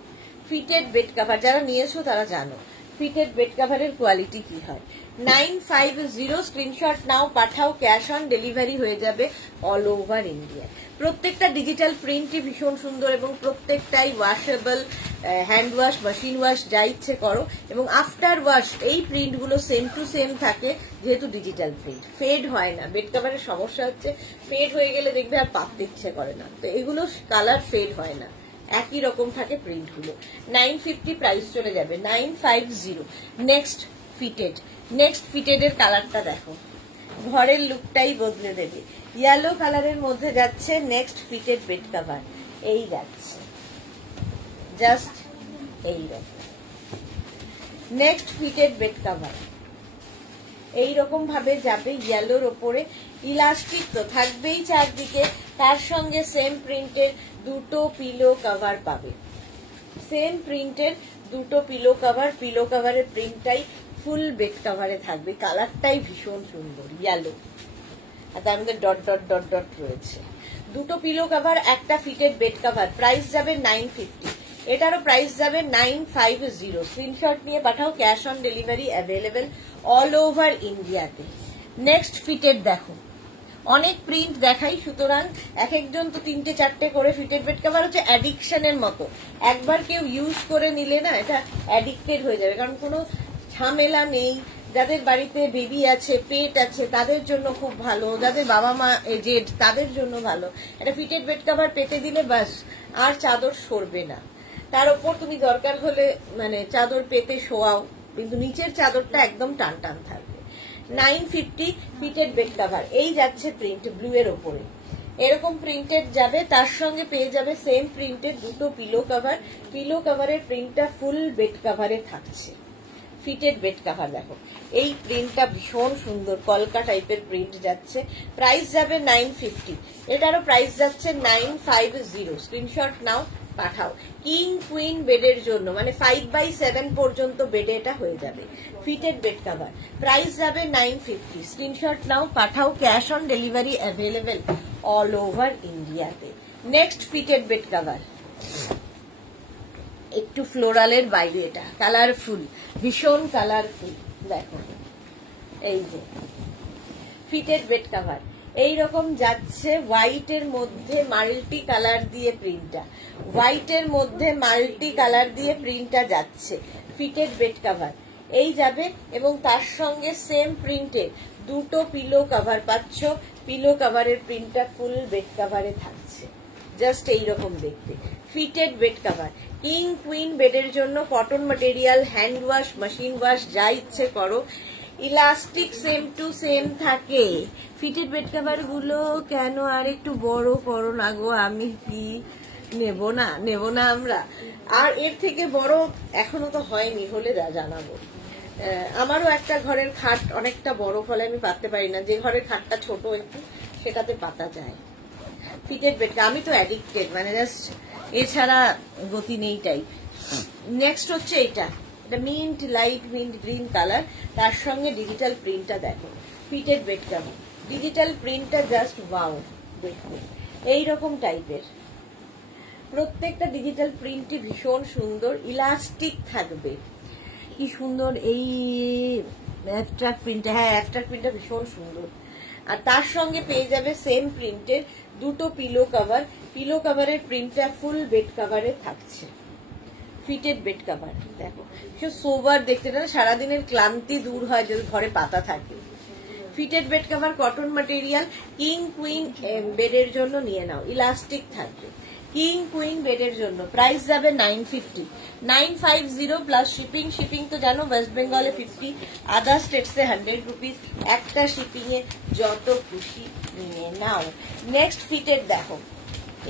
Fitted bed cover যারা নিয়েছো তারা জানো ফিটেড বেড কভারের কোয়ালিটি কি হয়। 950 স্ক্রিনশট নাও, পাঠাও, ক্যাশ অন ডেলিভারি হয়ে যাবে অল ওভার ইন্ডিয়া। প্রত্যেকটা ডিজিটাল প্রিন্টই ভীষণ সুন্দর এবং প্রত্যেকটাই washable, hand wash, machine wash যা ইচ্ছে করো, এবং আফটার ওয়াশ এই প্রিন্টগুলো সেম টু সেম থাকে, যেহেতু ডিজিটাল প্রিন্ট ফেড হয় না। বেড কভারের সমস্যা হচ্ছে ফেড হয়ে গেলে দেখবে আর পাততে ইচ্ছে করে না, তো এগুলো কালার ফেড হয় না, একই রকম থাকে প্রিন্ট গুলো। 950 প্রাইস চলে যাবে 950। নেক্সট ফিটেড, নেক্সট ফিটেড এর কালারটা দেখো, ঘরের লুকটাই বদলে দেবে। ইয়েলো কালারের মধ্যে যাচ্ছে নেক্সট ফিটেড বেড কভার, এই যাচ্ছে জাস্ট এইরকম নেক্সট ফিটেড বেড কভার, এইরকম ভাবে যাবে ইয়েলোর ওপরে। ইলাস্টিক তো থাকবেই চারদিকে, তার সঙ্গে সেম প্রিন্টের দুটো পিলো কভার পাবে, সেম প্রিন্টের দুটো পিলো কভার, পিলো কভারের প্রিন্টটাই ফুল বেড কভারে থাকবে, কালারটাই ভীষণ সুন্দর ইয়েলো, আর তার মধ্যে ডট ডট ডট ডট রয়েছে। দুটো পিলো কভার, একটা ফিটেড বেড কভার, প্রাইস যাবে 950, এটারও প্রাইস যাবে 950। স্ক্রিনশট নিয়ে পাঠাও, cash on delivery available all over ইন্ডিয়াতে। নেক্সট ফিটেড দেখো, অনেক প্রিন্ট দেখাই, সুতরাং এক একজন তো 3টে 4টে করে ফিটেড বেড কভার হচ্ছে অ্যাডিকশনের মতো, একবার কেউ ইউজ করে নিলে না এটা অ্যাডিক্টেড হয়ে যাবে, কারণ কোনো ঝামেলা নেই, যাদের বাড়িতে বেবি আছে, পেট আছে, তাদের জন্য খুব ভালো, যাদের বাবা মা এজেড তাদের জন্য ভালো। একটা ফিটেড বেড কভার পেতে দিলে বাস আর চাদর সরবে না। তার উপর তুমি দরকার হলে মানে চাদর পেতে শোয়াও, কিন্তু নিচের চাদরটা একদম টান টান থাকবে। 950 ফিটেড বেড কভার। এই যাচ্ছে প্রিন্ট ব্লু এর ওপরে, এরকম প্রিন্টেড যাবে, তার সঙ্গে পেয়ে যাবে সেম প্রিন্টেড দুটো পিলো কভার। পিলো কভারের প্রিন্টটা ফুল বেড কভারে থাকছে। ফিটেড বেড কভার দেখো, এই প্রিন্টটা ভীষণ সুন্দর, কলকা টাইপের প্রিন্ট যাচ্ছে। প্রাইস যাবে 950, এটারও প্রাইস যাচ্ছে 950। স্ক্রিনশট নাও, পাঠাও। কিং কুইন বেডের জন্য মানে 5/7 পর্যন্ত বেডে এটা হয়ে যাবে। ফিটেড বেড কভার, প্রাইস যাবে 950। স্ক্রিনশট নাও, পাঠাও। Cash on delivery available all over ইন্ডিয়াতে। নেক্সট ফিটেড বেড কভার, একটু ফ্লোরালের বাইরে, এটা কালারফুল, ভীষণ কালারফুল। দেখো এই যে ফিটেড বেড কভার এইরকম যাচ্ছে, হোয়াইটের মধ্যে মাল্টি কালার দিয়ে প্রিন্টটা, হোয়াইটের মধ্যে মাল্টি কালার দিয়ে প্রিন্টটা যাচ্ছে। ফিটেড বেড কভার এই যাবে, এবং তার সঙ্গে সেম প্রিন্টের দুটো পিলো কভার পাচ্ছ। পিলো কভারের প্রিন্টটা ফুল বেড কভারে থাকছে, জাস্ট এইরকম দেখতে। Fitted bed cover, king queen বেডের জন্য cotton material, hand wash, machine wash, যা ইচ্ছে করো। ইলাস্টিক সেম টু সেম থাকে। ফিটেড বেড কভার গুলো কেন আর একটু বড় করো না গো, আমি কি নেব না আমরা। আর এর থেকে বড় এখনো তো হয়নি, হলে জানাবো। আমারও একটা ঘরের খাট অনেকটা বড়, ফলে আমি পাততে পারি না। যে ঘরের খাটটা ছোট একটু, সেটাতে পাতা যায়। ফিটেড বেড, আমি তো অ্যাডিক্টেড, মানে জাস্ট এছাড়া গতি নেই টাইপ। নেক্সট হচ্ছে এটা mint, light mint green colour, তার সঙ্গে ডিজিটাল প্রিন্টটা দেখো। ফিটেড বেড কভার, ডিজিটাল প্রিন্টটা জাস্ট ওয়াও দেখতে, এইরকম টাইপের। প্রত্যেকটা ডিজিটাল প্রিন্টই ভীষণ সুন্দর, ইলাস্টিক থাকবে। কি সুন্দর এই অ্যাবস্ট্রাক্ট প্রিন্টটা, হ্যাঁ অ্যাবস্ট্রাক্ট প্রিন্টটা ভীষণ সুন্দর। আর তার সঙ্গে পেয়ে যাবে সেম প্রিন্টের দুটো পিলো কভার। পিলো কভারের প্রিন্টটা ফুল বেড কভারে থাকছে। ফিটেড বেড কভার দেখো, সোবার দেখতে না, সারাদিনের ক্লান্তি দূর হয় যদি ঘরে পাতা থাকে। Fitted bed cover cotton material, king queen বেডের জন্য নিয়ে নাও, ইলাস্টিক থাকবে। কিং কুইন বেডের জন্য প্রাইস যাবে 950, 950 প্লাস শিপিং। শিপিং তো জানো ওয়েস্ট বেঙ্গলে 50, আদার স্টেটসে 100 রুপিস। একটা শিপিং এ যত খুশি নিয়ে নাও। নেক্সট ফিটেড দেখো,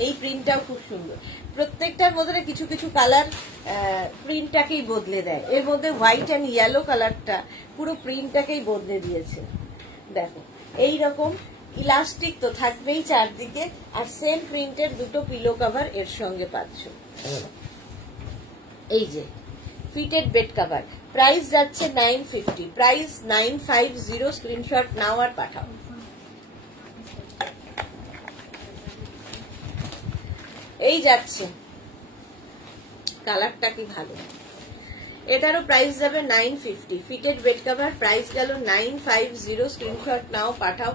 এই প্রিন্টটাও খুব সুন্দর। প্রত্যেকটার মধ্যে কিছু কিছু কালার প্রিন্টটাকেই বদলে দেয়। এর মধ্যে হোয়াইট অ্যান্ড ইয়েলো কালারটা পুরো প্রিন্টটাকেই বদলে দিয়েছে। দেখো এইরকম ইলাস্টিক তো থাকবেই চারদিকে, আর সেম প্রিন্টের দুটো পিলো কভার এর সঙ্গে পাচ্ছ। এই যে ফিটেড বেড কভার, প্রাইস যাচ্ছে 950, প্রাইস 950। স্ক্রিনশট নাও আর পাঠাও। এই যাচ্ছে, কালারটা কি ভালো। এটারও প্রাইস যাবে 950। ফিটেড বেড কভার প্রাইস গেল 950। স্ক্রিনশট নাও, পাঠাও।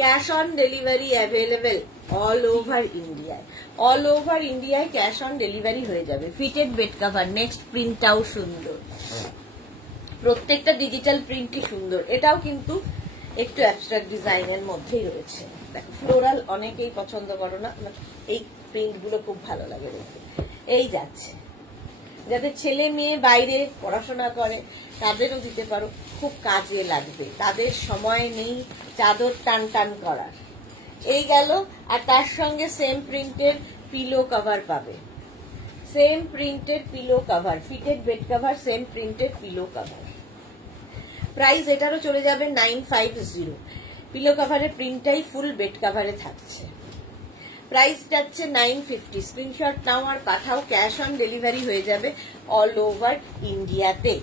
Cash on delivery available all over ইন্ডিয়ায়। অল ওভার ইন্ডিয়ায় ক্যাশ অন ডেলিভারি হয়ে যাবে। ফিটেড বেড কভার, নেক্সট প্রিন্টটাও সুন্দর, প্রত্যেকটা ডিজিটাল প্রিন্টই সুন্দর। এটাও কিন্তু একটু অ্যাবস্ট্রাক্ট ডিজাইনের মধ্যেই রয়েছে। দেখো ফ্লোরাল অনেকেই পছন্দ করো না, এই প্রিন্ট গুলো খুব ভালো লাগে দেখতে। এই যাচ্ছে, যাদের ছেলে মেয়ে বাইরে পড়াশোনা করে তাদেরও দিতে পারো, খুব কাজে লাগবে। তাদের সময় নেই চাদর টান টান করার। এই গেল, আর তার সঙ্গে সেম প্রিন্টের পিলো কভার পাবে। সেম প্রিন্টের pillow cover, fitted bed cover, same প্রিন্টের পিলো কভার। প্রাইস এটারও চলে যাবে 950। পিলো কভারের প্রিন্টটাই ফুল বেড কভারে থাকছে। প্রাইস যাচ্ছে 950। স্ক্রিনশট নাও আর পাঠাও। ক্যাশ অন ডেলিভারি হয়ে যাবে অল ওভার ইন্ডিয়াতে।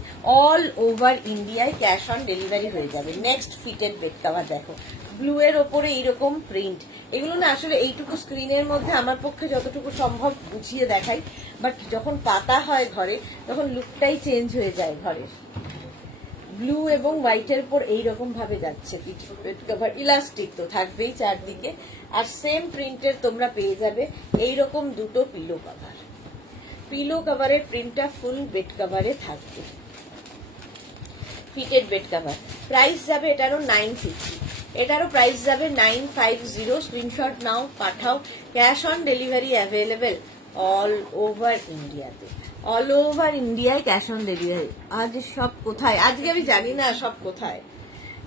অল ওভার ইন্ডিয়ায় ক্যাশ অন ডেলিভারি হয়ে যাবে। নেক্সট ফিটেড বেড কভার দেখো, ব্লু এর ওপরে এইরকম প্রিন্ট। এগুলো না আসলে এইটুকু স্ক্রিনের মধ্যে আমার পক্ষে যতটুকু সম্ভব বুঝিয়ে দেখাই, বাট যখন পাতা হয় ঘরে তখন লুকটাই চেঞ্জ হয়ে যায় ঘরের। ব্লু এবং হোয়াইটের উপর এইরকম ভাবে যাচ্ছে ফিটেড বেড কভার। ইলাস্টিক তো থাকবেই চারদিকে, আর সেম প্রিন্টের তোমরা পেয়ে যাবে এইরকম দুটো পিলো কভার। পিলো কভারের প্রিন্টটা ফুল বেড কভারে থাকবে। ফিটেড বেড কভার, প্রাইস যাবে এটারও 950, এটারও প্রাইস যাবে 950। স্ক্রিনশট নাও, পাঠাও, cash on delivery available all over ইন্ডিয়াতে, অল ওভার ইন্ডিয়ায় ক্যাশ অন ডেলিভারি। আজ সব কোথায়, আজকে আমি জানি না সব কোথায়।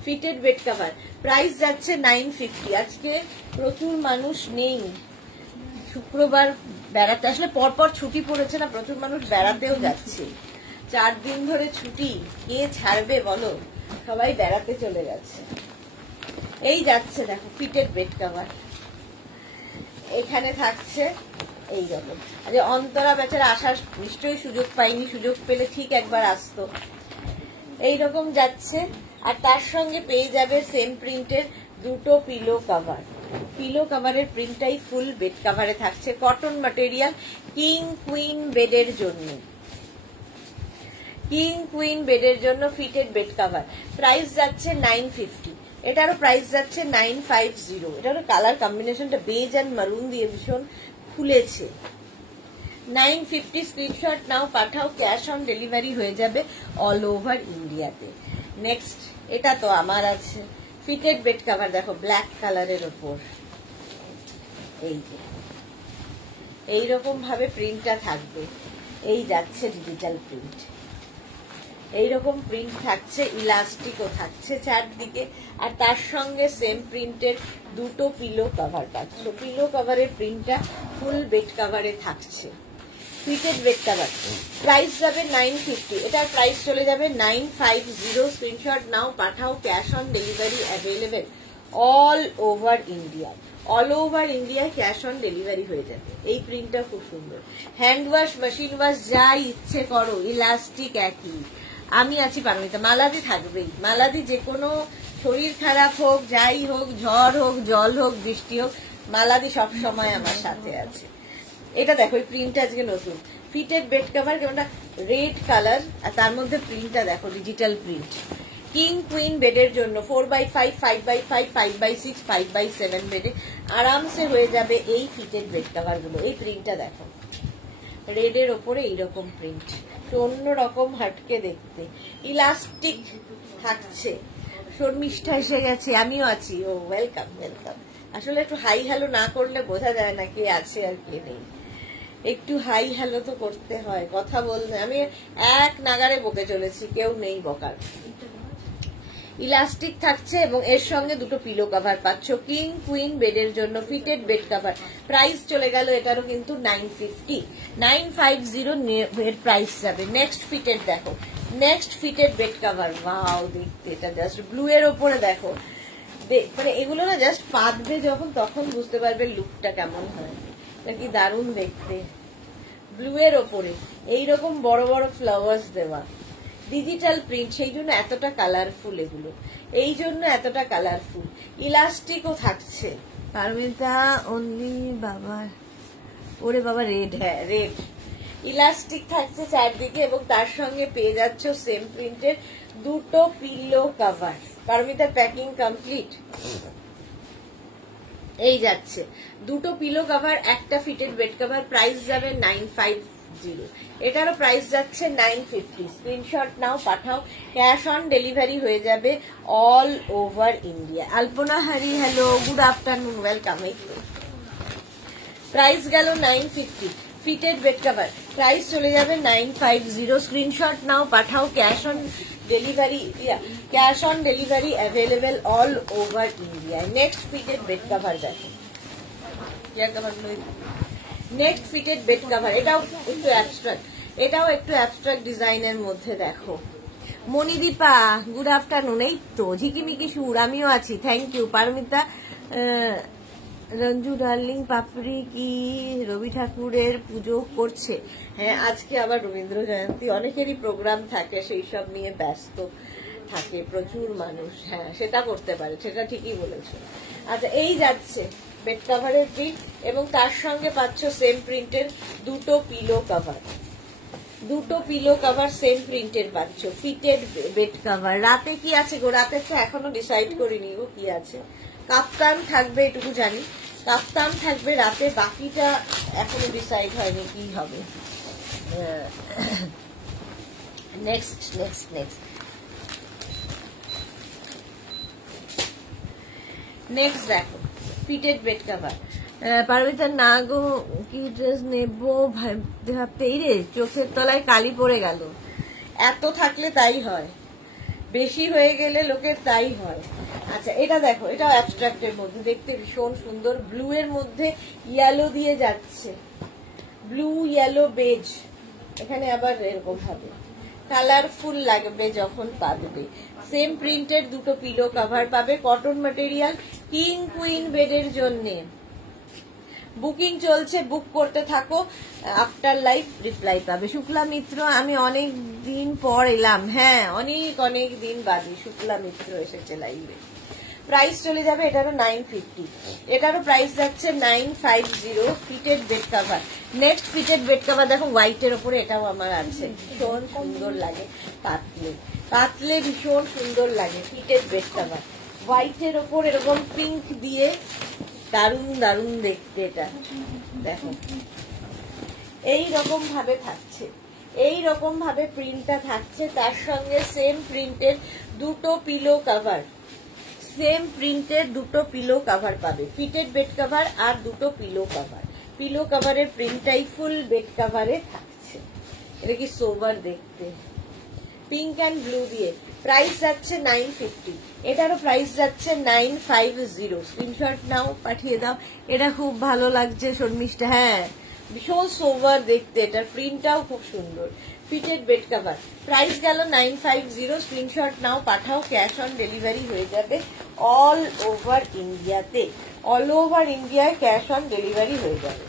ফিটেড বেড কভার প্রাইস যাচ্ছে 950। আজকে প্রচুর মানুষ নেই, শুক্রবার বেড়াতে, আসলে পরপর ছুটি পড়েছে না, প্রচুর মানুষ বেড়াতেও যাচ্ছে, 4 দিন ধরে ছুটি, কে ছাড়বে বলো, সবাই বেড়াতে চলে যাচ্ছে। এই যাচ্ছে দেখো ফিটেড বেড কভার, এখানে থাকছে এইরকম। আজ অন্তরা বেচারা আসার নিশ্চয়ই সুযোগ পাইনি, সুযোগ পেলে ঠিক একবার আসতো। এইরকম যাচ্ছে, আর তার সঙ্গে পেয়ে যাবে সেম প্রিন্টের দুটো পিলো কভার। পিলো কভারের প্রিন্টটাই ফুল বেড কভারে থাকছে, কটন ম্যাটেরিয়াল, কিং কুইন বেডের জন্য, কিং কুইন বেডের জন্য ফিটেড বেড কভার। প্রাইস যাচ্ছে 950, এটারও প্রাইস যাচ্ছে 950। এটারও কালার কম্বিনেশনটা বেজ অ্যান্ড মারুন দিয়ে ভীষণ খুলেছে। 950 স্ক্রিনশট নাও, পাঠাও, ক্যাশ অন ডেলিভারি হয়ে যাবে অল ওভার ইন্ডিয়াতে। নেক্সট, এটা তো আমার আছে ফিটেড বেড কভার, দেখো ব্ল্যাক কালারের ওপর এই যে এইরকম ভাবে প্রিন্টটা থাকবে। এই যাচ্ছে ডিজিটাল প্রিন্ট, এইরকম প্রিন্ট থাকছে, ইলাস্টিকও থাকছে চারদিকে, আর তার সঙ্গে সেম প্রিন্টের দুটো পিলো কভার পাচ্ছ। পিলো কভারের প্রিন্টটা ফুল বেড কভারে থাকছে। ফিটেড বেড কভার প্রাইস যাবে 950, এটার প্রাইস চলে যাবে 950। স্ক্রিনশট নাও, পাঠাও, cash on delivery available all over India, all over India cash on delivery হয়ে যাবে। এই প্রিন্টটা খুব সুন্দর, হ্যান্ড ওয়াশ, মেশিন ওয়াশ যা ইচ্ছে করো, ইলাস্টিক একই। আমি আছি পারমিতা, মালাদি থাকবেই, মালাদি যে কোনো শরীর খারাপ হোক, যাই হোক, ঝড় হোক, জল হোক, বৃষ্টি হোক, মালাদি সব সময় আমার সাথে আছে। এটা দেখো, এই প্রিন্টটা আজকে নতুন ফিটেড বেড কভার, কেমনটা রেড কালার, আর তার মধ্যে প্রিন্টটা দেখো ডিজিটাল প্রিন্ট। কিং কুইন বেডের জন্য 4x5, 5x5, 5x6, 5x7 বেডে আরামসে হয়ে যাবে এই ফিটেড বেড কভার গুলো। এই প্রিন্টটা দেখো, রেডের ওপরে এইরকম প্রিন্ট, অন্যরকম হাটকে দেখতে, ইলাস্টিক থাকছে। শর্মিষ্ঠা এসে গেছে, আমিও আছি, ও ওয়েলকাম ওয়েলকাম। আসলে একটু হাই হ্যালো না করলে বোঝা যায় না কে আছে আর কে নেই, একটু হাই হ্যালো তো করতে হয়, কথা বলতে। আমি এক নাগারে বকে চলেছি, কেউ নেই বকার। ইলাস্টিক থাকছে এবং এর সঙ্গে দুটো পিলো কভার পাচ্ছ, কিং কুইন বেডের জন্য ফিটেড বেড কভার। প্রাইস চলে গেল এটারও কিন্তু 950, 950 এর প্রাইস যাবে। নেক্সট ফিটেড দেখো, next fitted bed cover, wow দেখতে, এটা জাস্ট ব্লু এর ওপরে দেখো, মানে এগুলো না জাস্ট পাতবে যখন, তখন বুঝতে পারবে লুকটা কেমন হয়, কি দারুণ দেখতে। ব্লু এর ওপরে এইরকম বড় বড় ফ্লাওয়ার্স দেওয়া, ডিজিটাল প্রিন্ট, সেই জন্য এতটা কালারফুল, এগুলো এই জন্য এতটা কালারফুল। ইলাস্টিকও থাকছে পারমিতা, অনলি বাবা, ওরে বাবা রেড, হ্যাঁ রেড ইলাস্টিক থাকছে চারদিকে, এবং তার সঙ্গে পেয়ে যাচ্ছ সেম প্রিন্টের দুটো পিলো কভার। পারমিতার প্যাকিং কমপ্লিট। এই যাচ্ছে দুটো পিলো কভার, একটা ফিটেড বেড কভার, প্রাইস যাবে 950, এটারও প্রাইস যাচ্ছে 950। স্ক্রিনশট নাও, পাঠাও, ক্যাশ অন ডেলিভারি হয়ে যাবে অল ওভার ইন্ডিয়া। আলপনা হারি, হ্যালো, গুড আফটারনুন, ওয়েলকাম। এই তো প্রাইস গেল 950, ফিটেড বেড কভার প্রাইস চলে যাবে 950। স্ক্রিনশট নাও, পাঠাও, cash on delivery, cash on delivery available all over India. Next fitted bed cover দেখো, নেক্সট ফিটেড বেড কভার, এটাও একটু অ্যাবস্ট্রাক্ট, এটাও একটু অ্যাবস্ট্রাক্ট ডিজাইনের মধ্যে দেখো। Manidipa, good afternoon. এই তো ঝিকিমিকি সুর, আমিও আছি, thank you. Paramita, Ranju darling, Papri কি রবি ঠাকুরের পুজো করছে? হ্যাঁ, আজকে আবার রবীন্দ্র জয়ন্তী, অনেকেরই প্রোগ্রাম থাকে, সেই সব নিয়ে ব্যস্ত থাকে প্রচুর মানুষ। হ্যাঁ, সেটা করতে পারে, সেটা ঠিকই বলেছো। আচ্ছা, এই যাচ্ছে বেড কভারের প্রিন্ট, এবং তার সঙ্গে পাচ্ছ সেম প্রিন্টের দুটো পিলো কভার, দুটো পিলো কভার সেম প্রিন্টের পাচ্ছ, ফিটেড বেড কভার। রাতে কি আছে গো? রাতে তো এখনো ডিসাইড করিনি গো কি আছে। কাফতান থাকবে এটুকু জানি, কাফতান থাকবে রাতে, বাকিটা এখনো ডিসাইড হয়নি কি হবে। নেক্সট নেক্সট নেক্সট নেক্সট দেখো ফিটেড বেড কভার। পারবিতা না গো, কি ড্রেস নেবো ভাবতে ভাবতেই রে চোখের তলায় কালি পড়ে গেল। এত থাকলে তাই হয়, বেশি হয়ে গেলে লোকের তাই হয়। আচ্ছা এটা দেখো, এটা অ্যাবস্ট্রাক্টের মধ্যে দেখতে ভীষণ সুন্দর, ব্লু এর মধ্যে ইয়েলো দিয়ে যাচ্ছে, ব্লু ইয়েলো বেজ, এখানে আবার এরকম ভাবে কালারফুল লাগবে যখন পাবে। সেম প্রিন্টের দুটো পিলো কভার পাবে, কটন ম্যাটেরিয়াল, কিং কুইন বেডের জন্য। বুকিং চলছে, বুক করতে থাকো, আফটার লাইফ রিপ্লাই পাবে। শুক্লা মিত্র, আমি অনেক দিন পর এলাম, হ্যাঁ অনেক দিন বাদে শুক্লা মিত্র এসেছে লাইভে। প্রাইস চলে যাবে এটারও 950, এটারও প্রাইস যাচ্ছে 950 fitted bed cover. Next fitted bed cover দেখো হোয়াইটের ওপরে, এটাও আমার আছে, ভীষণ সুন্দর লাগে, পাতলে পাতলে ভীষণ সুন্দর লাগে ফিটেড বেড কভার। হোয়াইটের ওপর এরকম পিঙ্ক দিয়ে দারুন দারুন দেখতে। এটা দেখো এই রকম ভাবে থাকছে, এই রকম ভাবে প্রিন্টটা থাকছে, তার সঙ্গে সেম প্রিন্টের দুটো পিলো কভার, সেম প্রিন্টের দুটো পিলো কভার পাবে, ফিটেড বেড কভার আর দুটো পিলো কভার। পিলো কভারের প্রিন্টটাই ফুল বেড কভারে থাকছে। এটা কি সোবার দেখতে, পিঙ্ক অ্যান্ড ব্লু দিয়ে। প্রাইস যাচ্ছে 950, এটারও প্রাইস যাচ্ছে 950। স্ক্রিনশট নাও, পাঠিয়ে দাও। এটা খুব ভালো লাগছে শর্মিষ্ঠা, হ্যাঁ ভীষণ সোভার দেখতে, এটার প্রিন্টটাও খুব সুন্দর। ফিটেড বেড কভার প্রাইস গেল 950। স্ক্রিনশট নাও, পাঠাও, ক্যাশ অন ডেলিভারি হয়ে যাবে অল ওভার ইন্ডিয়াতে, অল ওভার ইন্ডিয়ায় ক্যাশ অন ডেলিভারি হয়ে যাবে।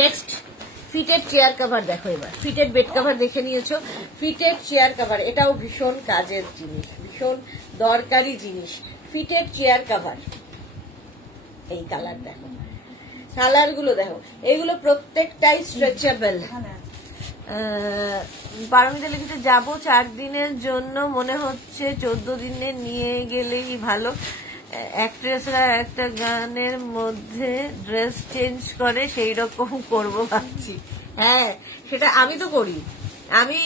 নেক্সট ফিটেড চেয়ার কভার দেখো, এবার ফিটেড বেড কভার দেখে নিয়েছো, ফিটেড চেয়ার কভার এটাও ভীষণ কাজের জিনিস, ভীষণ দরকারি জিনিস। ফিটেড চেয়ার কভার, এই কালার দেখো, কালার গুলো দেখো, এগুলো প্রত্যেকটাই স্ট্রেচেবল। পারমিতা লিখিতে যাবো 4 দিনের জন্য, মনে হচ্ছে 14 দিনে নিয়ে গেলেই ভালো। অ্যাক্ট্রেসরা একটা গানের মধ্যে ড্রেস চেঞ্জ করে, সেই রকম করবো ভাবছি। হ্যাঁ সেটা আমি তো করি, আমি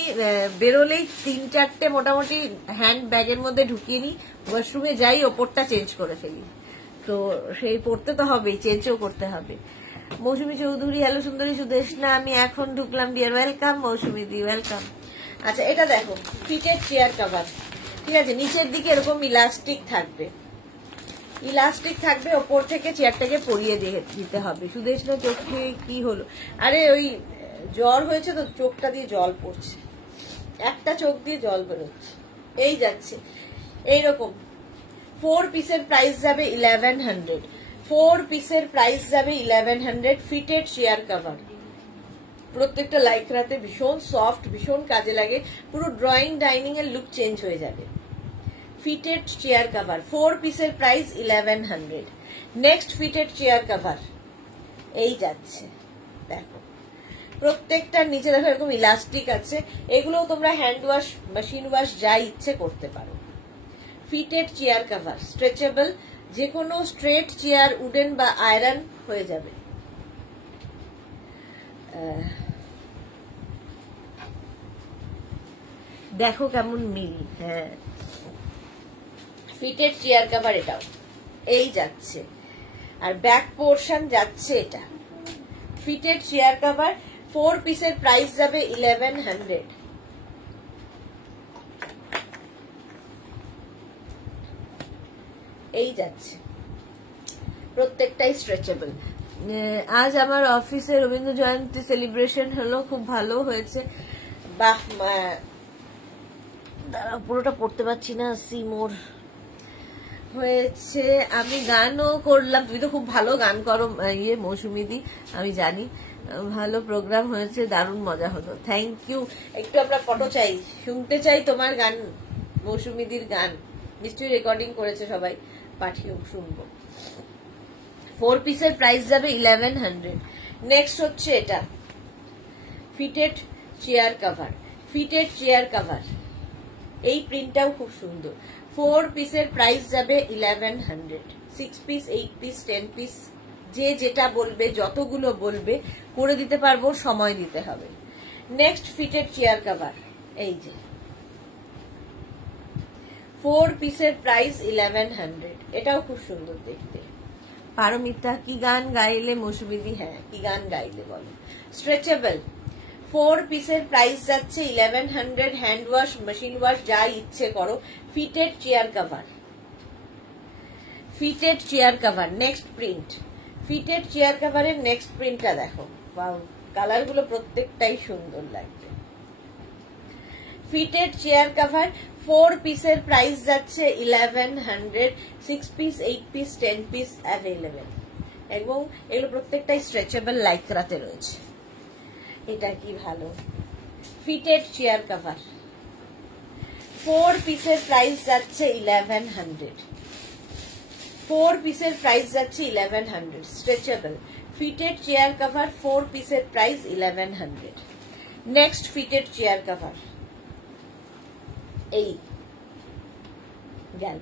বেরোলেই 3-4টে মোটামুটি হ্যান্ড ব্যাগের মধ্যে ঢুকিয়ে নিই, ওয়াশরুমে যাই ওপরটা চেঞ্জ করে ফেলি, তো সেই পড়তে তো হবেই, চেঞ্জও করতে হবে। মৌসুমী চৌধুরী, হ্যালো সুন্দরী সুদেশনা, আমি এখন ঢুকলাম ডিয়ার, ওয়েলকাম মৌসুমী দি, ওয়েলকাম। আচ্ছা এটা দেখো ফিটেড চেয়ার কভার, ঠিক আছে, নিচের দিকে এরকম ইলাস্টিক থাকবে, ইলাস্টিক থাকবে, ওপর থেকে চেয়ারটাকে পরিয়ে দিতে হবে। সুদেশনা চোখে কি হলো? আরে ওই জ্বর হয়েছে তো, চোখটা দিয়ে জল পড়ছে, একটা চোখ দিয়ে জল বেরোচ্ছে, এই যাচ্ছে এইরকম। 4 পিসের প্রাইস যাবে 1100, 4 পিসের প্রাইস যাবে 1100। ফিটেড চেয়ার কভার, প্রত্যেকটা লাইক্রাতে ভীষণ সফট, ভীষণ কাজে লাগে, পুরো ড্রয়িং ডাইনিং এর লুক চেঞ্জ হয়ে যাবে। ফিটেড চেয়ার কভার 4 পিসের price 1100। Next fitted chair cover এই যাচ্ছে, দেখো প্রত্যেকটার নিচে দেখো এরকম ইলাস্টিক আছে, এগুলো তোমরা হ্যান্ড ওয়াশ, মেশিন ওয়াশ যা ইচ্ছে করতে পারো। ফিটেড চেয়ার কভার স্ট্রেচেবল, যে কোনো স্ট্রেট চেয়ার, উডেন বা আয়রন হয়ে যাবে। দেখো কেমন মিল, হ্যাঁ ফিটেড চেয়ার কভার এটাও এই যাচ্ছে, আর ব্যাক পোর্শন যাচ্ছে এটা। ফিটেড চেয়ার কভার 4 পিসের প্রাইস যাবে 1100। এই যাচ্ছে, প্রত্যেকটাই স্ট্রেচেবল। আজ আমার অফিসে রবীন্দ্র জয়ন্তী সেলিব্রেশন হলো, খুব ভালো হয়েছে। বাহ, দাঁড়াও পুরোটা পড়তে পারছি না, সিমোর হয়েছে, আমি গানও করলাম, তুমি তো খুব ভালো গান করো মৌসুমী দি, আমি জানি, ভালো প্রোগ্রাম হয়েছে, দারুণ মজা হলো, থ্যাংক ইউ। একটু আমরা ফটো চাই, শুনতে চাই তোমার গান, মৌসুমীদির গান নিশ্চয়ই রেকর্ডিং করেছে সবাই, পাঠিও, শুনবো। 4 পিসের প্রাইস যাবে 1100। নেক্সট হচ্ছে এটা fitted chair cover, fitted chair cover, এই প্রিন্টটাও খুব সুন্দর। 4 পিসের প্রাইস যাবে 1100। 6 পিস, 8 পিস, 10 পিস, যে যেটা বলবে, যতগুলো বলবে করে দিতে পারবো, সময় দিতে হবে। নেক্সট ফিটেড চেয়ার কভার, এই যে 4 পিসের প্রাইস 1100। এটাও খুব সুন্দর দেখতে। পারমিতা কি গান গাইলে মৌসুমিদি? হ্যাঁ, কি গান গাইলে বলো? স্ট্রেচেবল 4 পিসের প্রাইস যাচ্ছে 1100। হ্যান্ড ওয়াশ, মেশিন ওয়াশ যা ইচ্ছে করো। Fitted chair cover, fitted chair cover next print. Fitted chair কভারের নেক্সট প্রিন্টটা দেখো, ওয়াও, কালার গুলো প্রত্যেকটাই সুন্দর লাগছে। ফিটেড চেয়ার কভার 4 পিসের প্রাইস যাচ্ছে 1100। 6 পিস, 8 পিস, 10 পিস অ্যাভেলেবেল এবং এগুলো প্রত্যেকটাই স্ট্রেচেবল লাইক্রাতে রয়েছে। এটা কি ভালো। ফিটেড চেয়ার কভার 4 পিসের প্রাইস যাচ্ছে 1100। 4 পিসের প্রাইস যাচ্ছে 1100 স্ট্রেচেবল ফিটেড চেয়ার কভার। 4 পিসের price 1100। Next fitted chair cover এই গেল,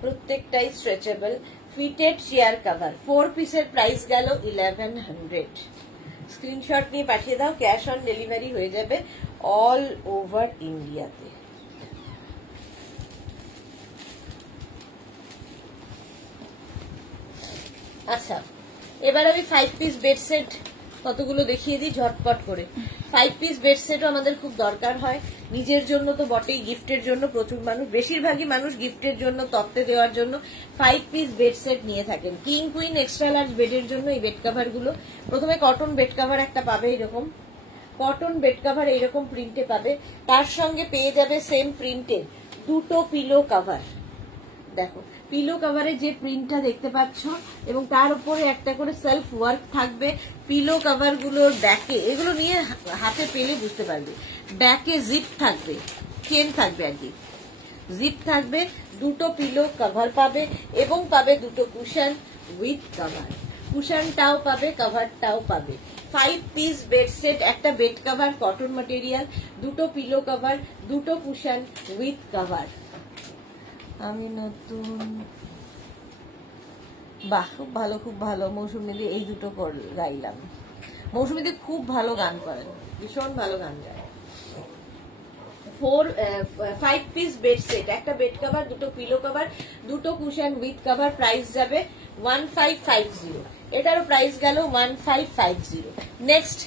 প্রত্যেকটাই স্ট্রেচেবল ফিটেড চেয়ার কভার। 4 পিসের প্রাইস গেল 1100। স্ক্রিনশট নিয়ে পাঠিয়ে দাও, ক্যাশ অন ডেলিভারি হয়ে যাবে অল ওভার ইন্ডিয়াতে। আচ্ছা, এবার আমি 5 পিস বেড সেট কতগুলো দেখিয়ে দিই ঝটপট করে। 5 পিস বেড সেটও আমাদের খুব দরকার হয়, নিজের জন্য তো বটেই, গিফটের জন্য প্রচুর মানুষ, বেশিরভাগই মানুষ গিফটের জন্য, তত্ত্বে দেওয়ার জন্য 5 পিস বেড সেট নিয়ে থাকেন। কিং কুইন এক্সট্রা লার্জ বেডের জন্য এই বেড কাভার গুলো, প্রথমে কটন বেড কাভার একটা পাবে, এরকম কটন বেড কাভার এইরকম প্রিন্টে পাবে, তার সঙ্গে পেয়ে যাবে সেম প্রিন্টের দুটো পিলো কাভার। দেখো পিলো কাভারে যে প্রিন্টটা দেখতে পাচ্ছ এবং তার উপরে একটা করে সেলফ ওয়ার্ক থাকবে। পিলো কাভার গুলোর ব্যাকে, এগুলো নিয়ে হাতে পেলে বুঝতে পারবে, ব্যাকে জিপ থাকবে, চেন থাকবে আর কি, জিপ থাকবে, দুটো পিলো কভার পাবে এবং পাবে দুটো কুশন উইথ কভার। কুশনটাও পাবে, কভারটাও পাবে। 5 পিস বেড সেট, একটা বেড কভার কটন ম্যাটেরিয়াল, দুটো পিলো কভার, দুটো কুশন উইথ কভার। আমি নতুন, বাহ খুব ভালো, খুব ভালো। মৌসুমীদি এই দুটো গাইলাম, মৌসুমীদি খুব ভালো গান করেন, ভীষণ ভালো গান গায়। 5 পিস বেড সেট, একটা বেড কভার, দুটো পিলো কভার, দুটো কুশন উইথ কভার, প্রাইস যাবে 1550। এটারও প্রাইস গেল 1550। Next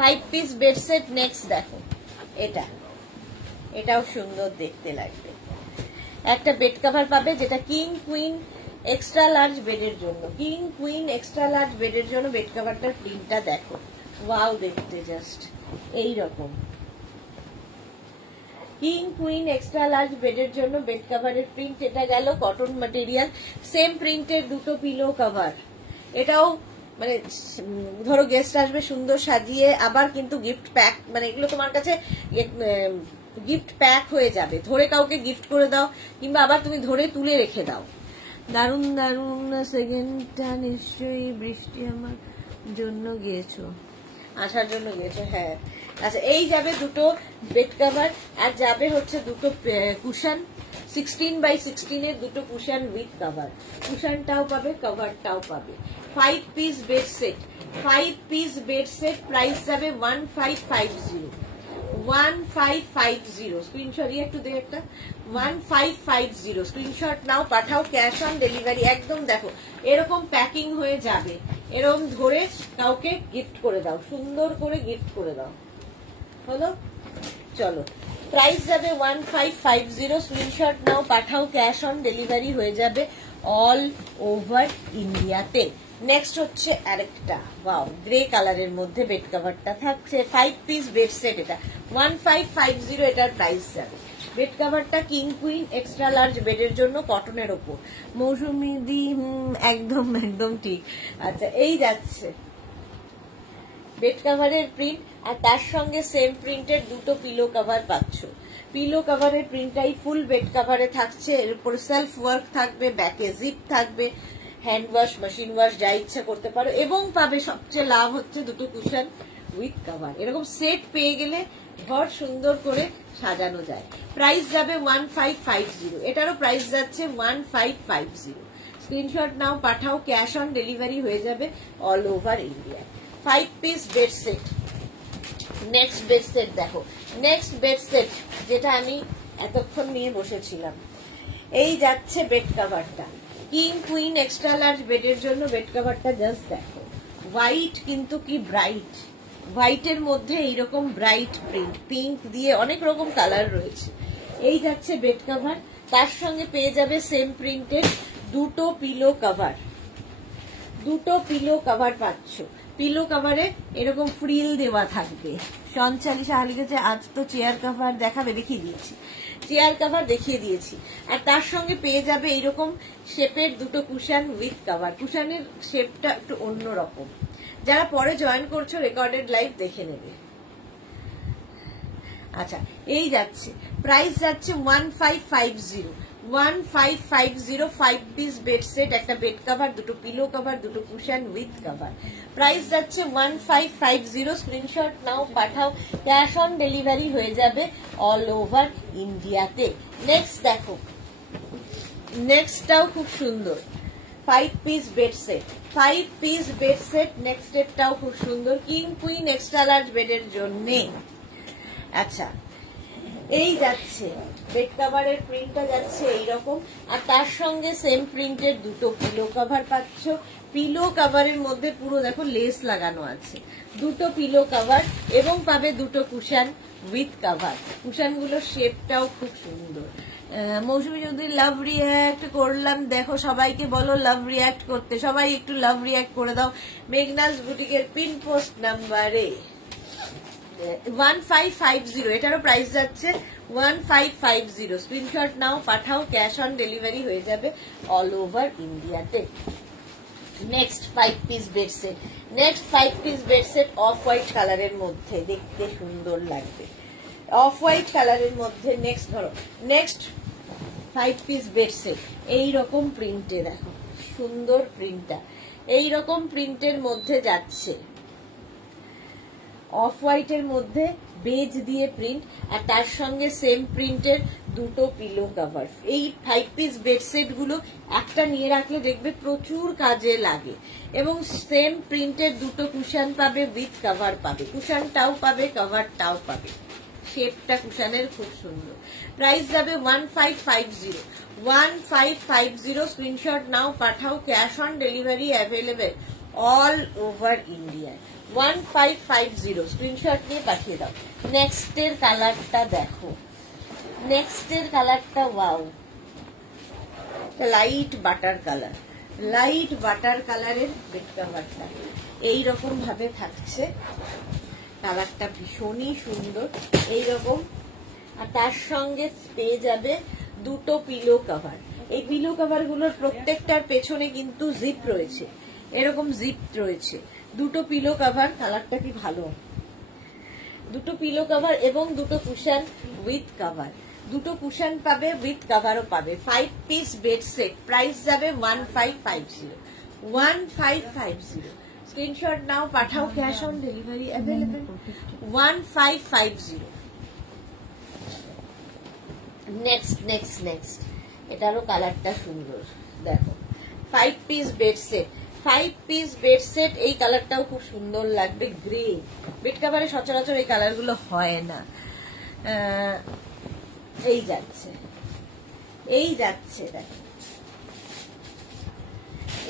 5 piece bed set, next দেখো এটা, এটাও সুন্দর দেখতে লাগবে। একটা বেড কভার পাবে যেটা কিং কুইন এক্সট্রা লার্জ বেডের জন্য, কিং কুইন এক্সট্রা লার্জ বেডের জন্য বেড কভারটার প্রিন্টটা দেখো, ওয়াও দেখতে জাস্ট এইরকম। কিং কুইন এক্সট্রা লার্জ বেডের জন্য বেড কভারের প্রিন্ট, এটা গেল কটন ম্যাটেরিয়াল, সেম প্রিন্টের দুটো পিলো কভার। এটাও মানে ধরো গেস্ট আসবে সুন্দর সাজিয়ে, আবার কিন্তু গিফট প্যাক, মানে এগুলো তোমার কাছে গিফট প্যাক হয়ে যাবে, ধরে কাউকে গিফট করে দাও কিংবা আবার তুমি ধরে তুলে রেখে দাও। দারুণ দারুণ, সেকেন্ডটা নিশ্চয়ই বৃষ্টি আমার জন্য গিয়েছো, আসার জন্য গিয়েছো, হ্যাঁ। আচ্ছা, এই যাবে দুটো বেড কভার আর যাবে হচ্ছে দুটো কুশন, 16x16 এর দুটো কুশন উইথ কভার, কুশনটাও পাবে, কভারটাও পাবে। 5 piece bed set, 5 piece bed set, price যাবে 1550। 1550 স্ক্রিনশট দিয়ে একটু দেখে একটা, 1550 স্ক্রিনশট নাও, পাঠাও, ক্যাশ অন ডেলিভারি। একদম দেখো এরকম প্যাকিং হয়ে যাবে, এরকম ধরে কাউকে গিফট করে দাও, সুন্দর করে গিফট করে দাও, হলো। চলো, প্রাইস যাবে 1550, স্ক্রিনশট নাও, পাঠাও, ক্যাশ অন ডেলিভারি হয়ে যাবে অল ওভার ইন্ডিয়াতে। নেক্সট হচ্ছে আরেকটা, ওয়াও, গ্রে কালারের মধ্যে বেড কভারটা থাকছে, 5 পিস বেড সেট, এটা 1550 এটার প্রাইস যাবে। বেড কভারটা কিং কুইন এক্সট্রা লার্জ বেডের জন্য, কটনের ওপর। মৌসুমী দি একদম একদম ঠিক। আচ্ছা, এই যাচ্ছে বেড কভারের প্রিন্ট আর তার সঙ্গে সেম প্রিন্টের দুটো পিলো কভার পাচ্ছ। পিলো কভারের প্রিন্টটাই ফুল বেড কভারে থাকছে, এর উপর সেলফ ওয়ার্ক থাকবে, ব্যাকে জিপ থাকবে, হ্যান্ড ওয়াশ, মেশিন ওয়াশ যা ইচ্ছা করতে পারো এবং পাবে সবচেয়ে লাভ হচ্ছে দুটো কুশন উইথ কভার। এরকম সেট পেয়ে গেলে ঘর সুন্দর করে সাজানো যায়। প্রাইস যাবে 1550, এটারও প্রাইস যাচ্ছে 1550। স্ক্রিনশট নাও, পাঠাও, ক্যাশ অন ডেলিভারি হয়ে যাবে all over India. 5 piece bed set. Next bed set দেখো, নেক্সট বেড সেট যেটা আমি এতক্ষণ নিয়ে বসেছিলাম। এই যাচ্ছে বেড কাভারটা, কিং কুইন এক্সট্রা লার্জ বেডের জন্য বেড কাভারটা জাস্ট দেখো। হোয়াইট কিন্তু কি ব্রাইট, হোয়াইটের মধ্যে এইরকম ব্রাইট প্রিন্ট, পিঙ্ক দিয়ে অনেক রকম কালার রয়েছে। এই যাচ্ছে বেড কাভার, তার সঙ্গে পেয়ে যাবে সেম প্রিন্টের দুটো পিলো কাভার, দুটো পিলো কাভার পাচ্ছ। পিলো কাভারে এরকম ফ্রিল দেওয়া থাকবে। সঞ্চালী সাহা লিখেছে আজ তো চেয়ার কাভার দেখাবে, দেখিয়ে দিয়েছি, চেয়ার কাভার দেখিয়ে দিয়েছি। আর তার সঙ্গে পেয়ে যাবে এইরকম শেপের দুটো কুশন উইথ কাভার। কুশনের শেপটা একটু অন্যরকম। যারা পরে জয়েন করছো রেকর্ডেড লাইভ দেখে নেবে। আচ্ছা, এই যাচ্ছে, প্রাইস যাচ্ছে 1550, 1550, 5 পিস বেড সেট, একটা বেড কাভার, দুটো পিলো কাভার, দুটো কুশন উইথ কাভার। প্রাইস যাচ্ছে 1550। স্ক্রিনশট নাও, পাঠাও, ক্যাশ অন ডেলিভারি হয়ে যাবে অল ওভার ইন্ডিয়াতে। নেক্সট দেখো, নেক্সটটাও খুব সুন্দর, 5 piece bed set, 5 piece bed set. Next এরটাও খুব সুন্দর, কিং কুইন এক্সট্রা লার্জ বেডের জন্যে। আচ্ছা, এই যাচ্ছে বেড কাভারের প্রিন্টটা যাচ্ছে এইরকম, আর তার সঙ্গে সেম প্রিন্টের দুটো পিলো কাভার পাচ্ছ। পিলো কাভারের মধ্যে পুরো দেখো লেস লাগানো আছে, দুটো পিলো কাভার, এবং পাবে দুটো কুশন উইথ কাভার। কুশনগুলোর শেপটাও খুব সুন্দর। মৌসুমী যদি লাভ রিয়াক্ট করলাম, দেখো সবাইকে বলো লাভ রিয়াক্ট করতে, সবাই একটু লাভ রিয়াক্ট করে দাও মেঘনাস বুটিকের পিন পোস্ট নাম্বারে 1550। এটারও প্রাইস যাচ্ছে 1550। স্ক্রিনশট নাও, পাঠাও, ক্যাশ অন ডেলিভারি হয়ে যাবে অল ওভার ইন্ডিয়াতে। Next 5 piece bed set, next 5 piece bed set off white কালারের মধ্যে, দেখতে সুন্দর লাগবে, অফ হোয়াইট কালারের মধ্যে। নেক্সট ধরো, নেক্সট 5 পিস বেড সেট এইরকম প্রিন্টে, দেখো সুন্দর প্রিন্টটা, এইরকম প্রিন্টের মধ্যে যাচ্ছে, অফ হোয়াইটের মধ্যে বেজ দিয়ে প্রিন্ট, আর তার সঙ্গে সেম প্রিন্টের দুটো পিলো কাভার। এই 5 পিস বেড সেট গুলো একটা নিয়ে রাখলে দেখবে প্রচুর কাজে লাগে। এবং সেম প্রিন্টের দুটো কুশন পাবে, উইথ কাভার পাবে, কুশনটাও পাবে, কাভারটাও পাবে। শেপটা কুশনের খুব সুন্দর। প্রাইস যাবে 1550, 1550। স্ক্রিনশট নাও, পাঠাও, cash on delivery available all over India. 1550 screenshot নিয়ে পাঠিয়ে দাও। নেক্সটের কালারটা দেখো, নেক্সটের কালারটা wow, light butter colour, light butter কালারের বেড কাভারটা এইরকম ভাবে থাকছে। কালারটা ভীষণই সুন্দর, এইরকম। আর তার সঙ্গে পেয়ে যাবে দুটো পিলো কাভার। এই পিলো কাভার গুলোর প্রত্যেকটার পেছনে কিন্তু জিপ রয়েছে, এরকম জিপ রয়েছে। দুটো পিলো কাভার, কালারটা কি ভালো, দুটো পিলো কাভার এবং দুটো কুশন উইথ কাভার, দুটো কুশন পাবে, উইথ কাভারও পাবে। 5 পিস বেড সেট, প্রাইস যাবে 1550, 1550। স্ক্রিনশট নাও, পাঠাও, cash on delivery available 1550। Next next next, এটারও কালারটা সুন্দর, দেখো 5 piece bed set, 5 piece bed set. এই কালারটাও খুব সুন্দর লাগবে, গ্রে। বেড কাভারে সচরাচর এই কালারগুলো হয় না। এই যাচ্ছে, এই যাচ্ছে, দেখো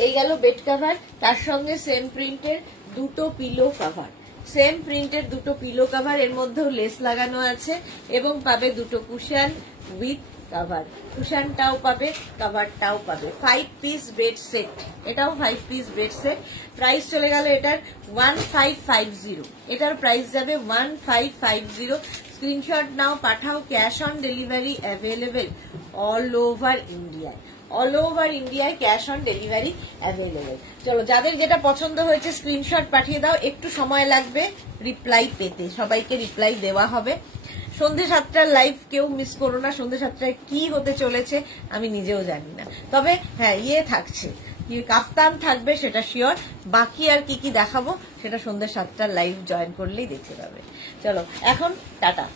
এই গেল বেড কাভার, তার সঙ্গে সেম প্রিন্টের দুটো পিলো কাভার, সেম প্রিন্টের দুটো পিলো কাভার, এর মধ্যেও লেস লাগানো আছে, এবং পাবে দুটো কুশন উইথ কাভার, কুশনটাও পাবে, কাভারটাও পাবে। 5 পিস বেড সেট, এটাও 5 পিস বেড সেট। প্রাইস চলে গেল এটার 1550, এটার প্রাইস যাবে 1550। স্ক্রিনশট নাও, পাঠাও, cash on delivery available all over India, all over ইন্ডিয়ায় ক্যাশ অন ডেলিভারি অ্যাভেলেবেল। চলো, যাদের যেটা পছন্দ হয়েছে স্ক্রিনশট পাঠিয়ে দাও, একটু সময় লাগবে রিপ্লাই পেতে, সবাইকে রিপ্লাই দেওয়া হবে। সন্ধ্যে 7টার লাইভ কেউ মিস করো না, সন্ধ্যে 7টায় কি হতে চলেছে আমি নিজেও জানি না, তবে হ্যাঁ থাকছে, কাফতান থাকবে সেটা শিওর। বাকি আর কি কি দেখাবো সেটা সন্ধ্যে 7টার লাইভ জয়েন করলেই দেখতে পাবে। চলো এখন টাটা।